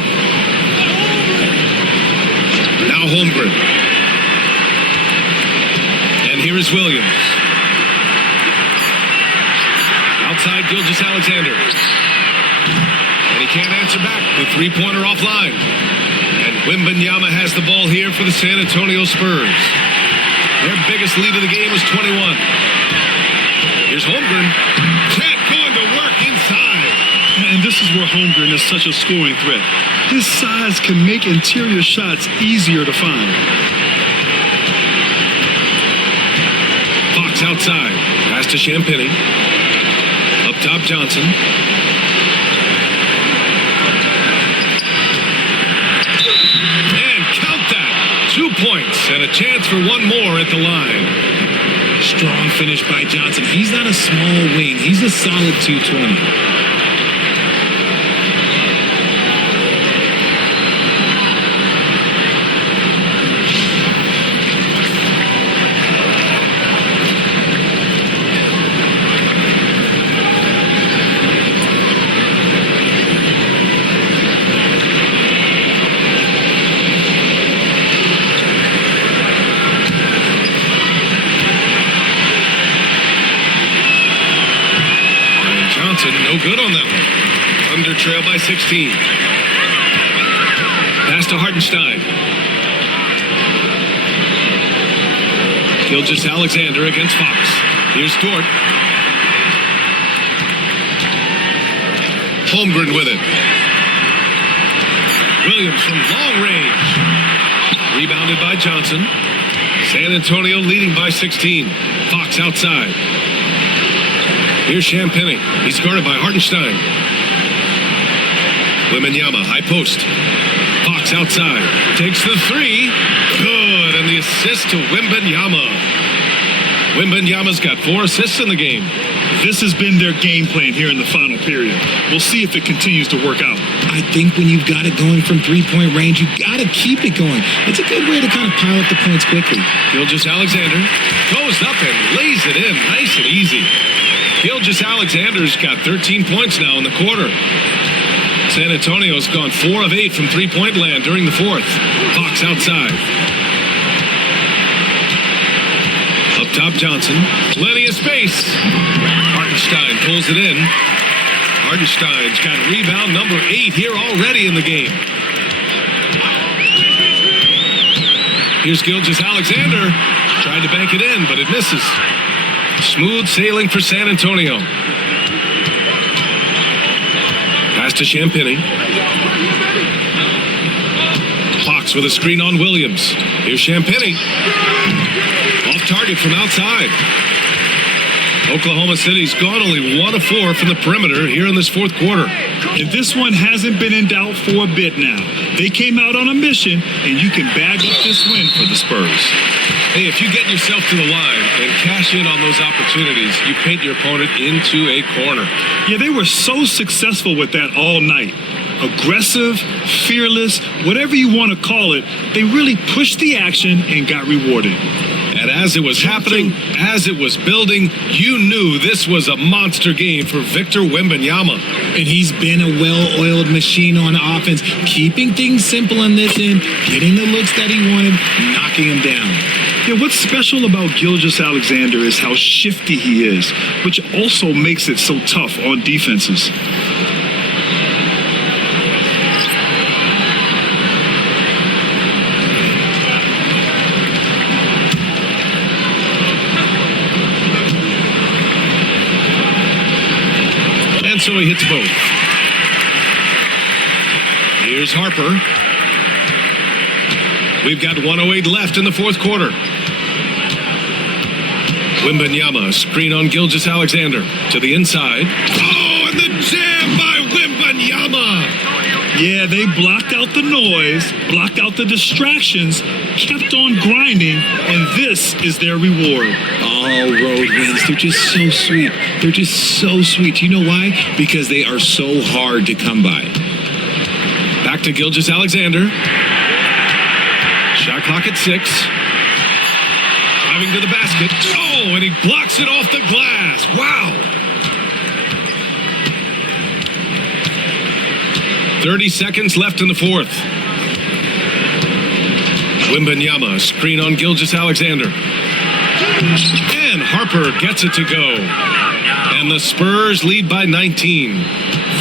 Now Holmgren. And here is Williams. Outside Gilgeous-Alexander. And he can't answer back. The three-pointer offline. And Wembanyama has the ball here for the San Antonio Spurs. Their biggest lead of the game is 21. Here's Holmgren. Cat going to work inside. And this is where Holmgren is such a scoring threat. His size can make interior shots easier to find. Fox outside. Pass to Champagny. Up top, Johnson. And count that. 2 points and a chance for one more at the line. Strong finish by Johnson. He's not a small wing. He's a solid 220. No good on that one. Under trail by 16. Pass to Hartenstein. Gilgeous-Alexander against Fox. Here's Dort. Holmgren with it. Williams from long range. Rebounded by Johnson. San Antonio leading by 16. Fox outside. Here's Champagny. He's guarded by Hartenstein. Wembanyama, high post. Fox outside. Takes the three. Good. And the assist to Wembanyama. Wembanyama's got 4 assists in the game. This has been their game plan here in the final period. We'll see if it continues to work out. I think when you've got it going from three-point range, you got to keep it going. It's a good way to kind of pile up the points quickly. Gilgeous-Alexander goes up and lays it in nice and easy. Gilgeous-Alexander's got 13 points now in the quarter. San Antonio's gone 4 of 8 from three-point land during the fourth. Fox outside. Up top, Johnson. Plenty of space. Hartenstein pulls it in. Hartenstein's got rebound number 8 here already in the game. Here's Gilgeous-Alexander. Tried to bank it in, but it misses. Smooth sailing for San Antonio. Pass to Champagny. Fox with a screen on Williams. Here's Champagny. Off target from outside. Oklahoma City's gone only 1 of 4 from the perimeter here in this fourth quarter. And this one hasn't been in doubt for a bit now. They came out on a mission, and you can bag up this win for the Spurs. Hey, if you get yourself to the line and cash in on those opportunities, you paint your opponent into a corner. Yeah, they were so successful with that all night. Aggressive, fearless, whatever you want to call it, they really pushed the action and got rewarded. And as it was happening, as it was building, you knew this was a monster game for Victor Wembanyama. And he's been a well-oiled machine on offense, keeping things simple in this end, getting the looks that he wanted, knocking him down. Yeah, what's special about Gilgeous-Alexander is how shifty he is, which also makes it so tough on defenses. so he hits both. Here's Harper. We've got 1:08 left in the fourth quarter. Wembanyama, screen on Gilgeous-Alexander to the inside. Oh, and the jam by Wembanyama. Yeah, they blocked out the noise, blocked out the distractions, kept on grinding, and this is their reward. All road wins. They're just so sweet. They're just so sweet. You know why? Because they are so hard to come by. Back to Gilgeous-Alexander. Shot clock at 6. Driving to the basket. Oh, and he blocks it off the glass. Wow. 30 seconds left in the fourth. Wembanyama, screen on Gilgeous-Alexander. And Harper gets it to go. And the Spurs lead by 19.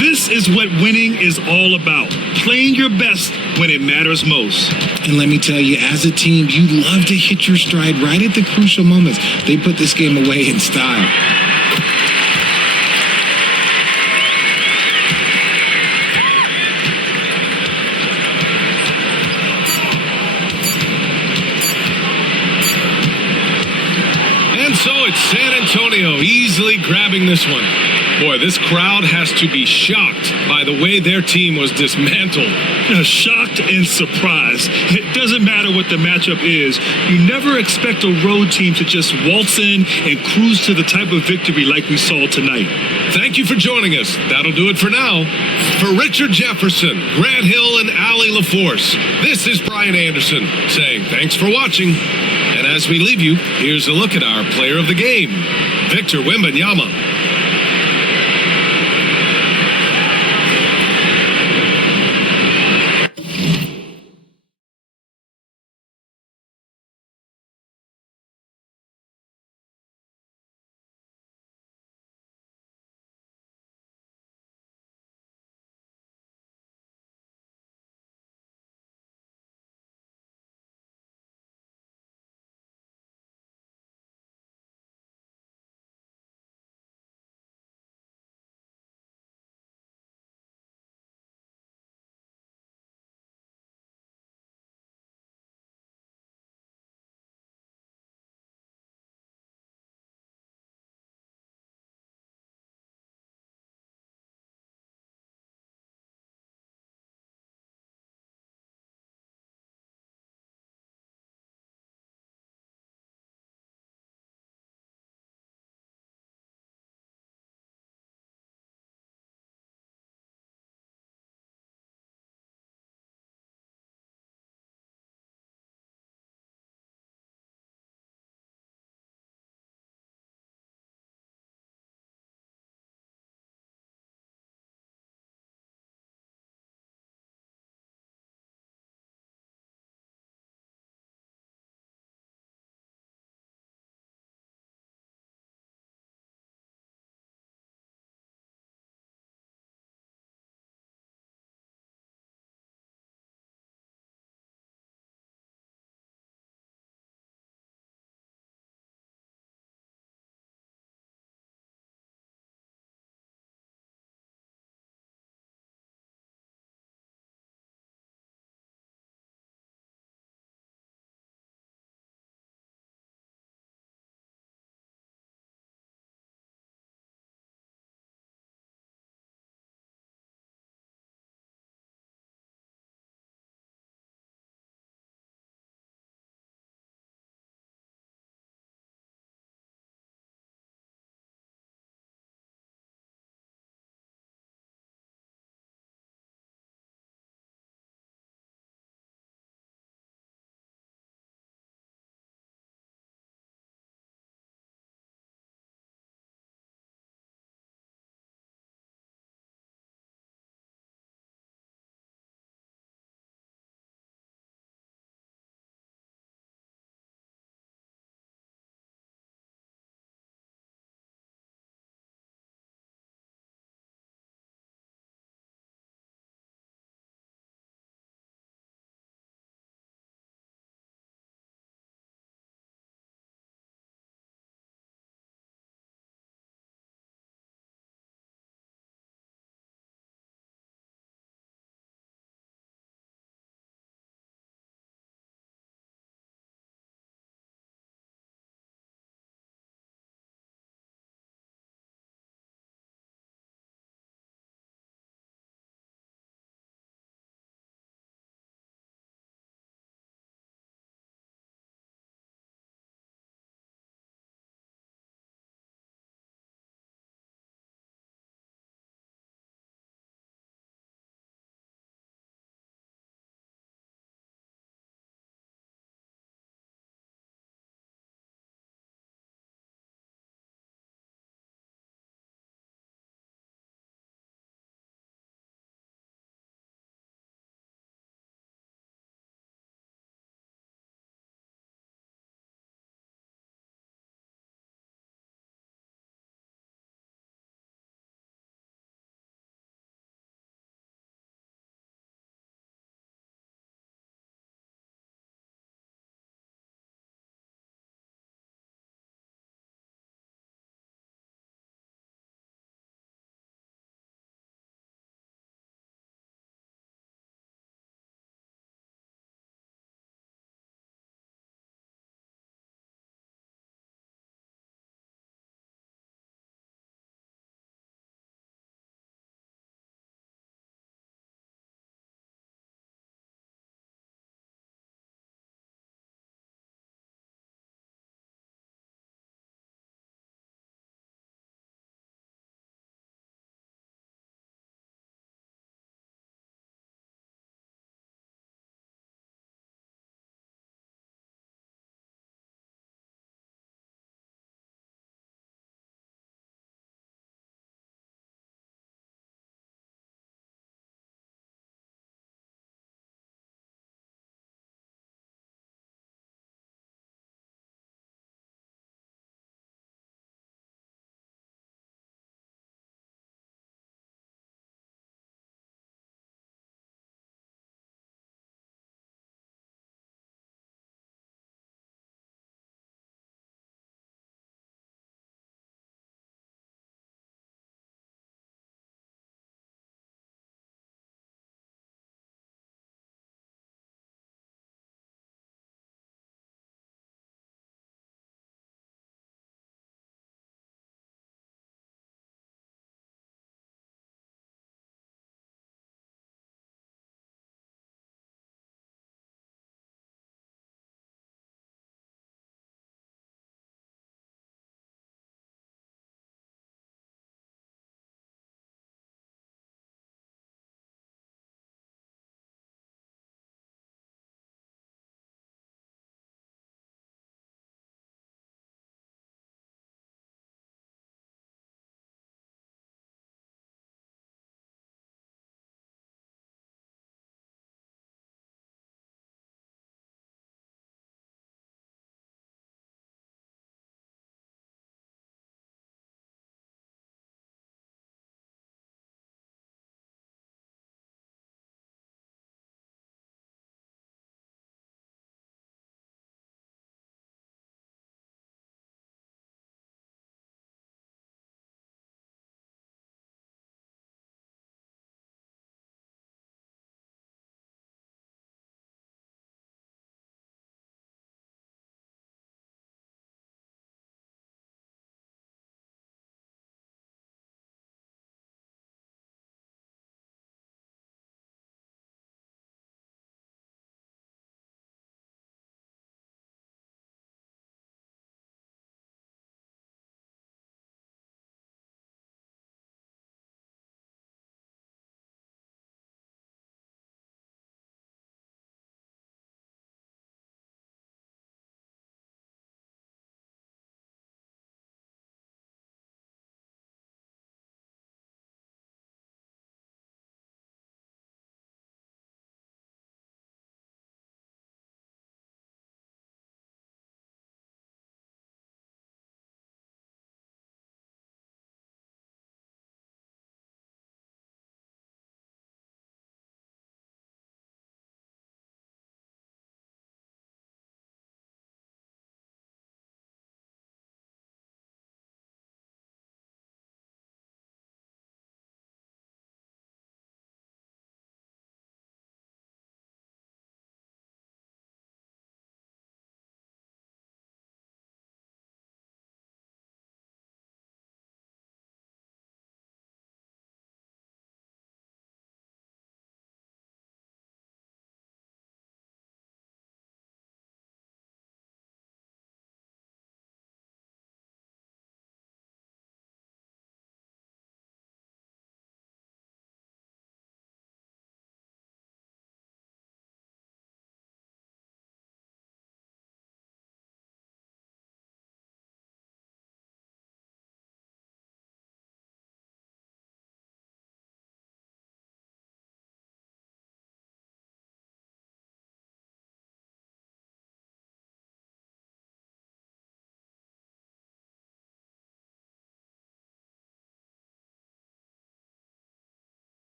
This is what winning is all about. Playing your best when it matters most. And let me tell you, as a team, you love to hit your stride right at the crucial moments. They put this game away in style. And so it's San Antonio easily grabbing this one. Boy, this crowd has to be shocked by the way their team was dismantled. Shocked and surprised. It doesn't matter what the matchup is. You never expect a road team to just waltz in and cruise to the type of victory like we saw tonight. Thank you for joining us. That'll do it for now. For Richard Jefferson, Grant Hill, and Allie LaForce, this is Brian Anderson saying thanks for watching. And as we leave you, here's a look at our player of the game, Victor Wembanyama.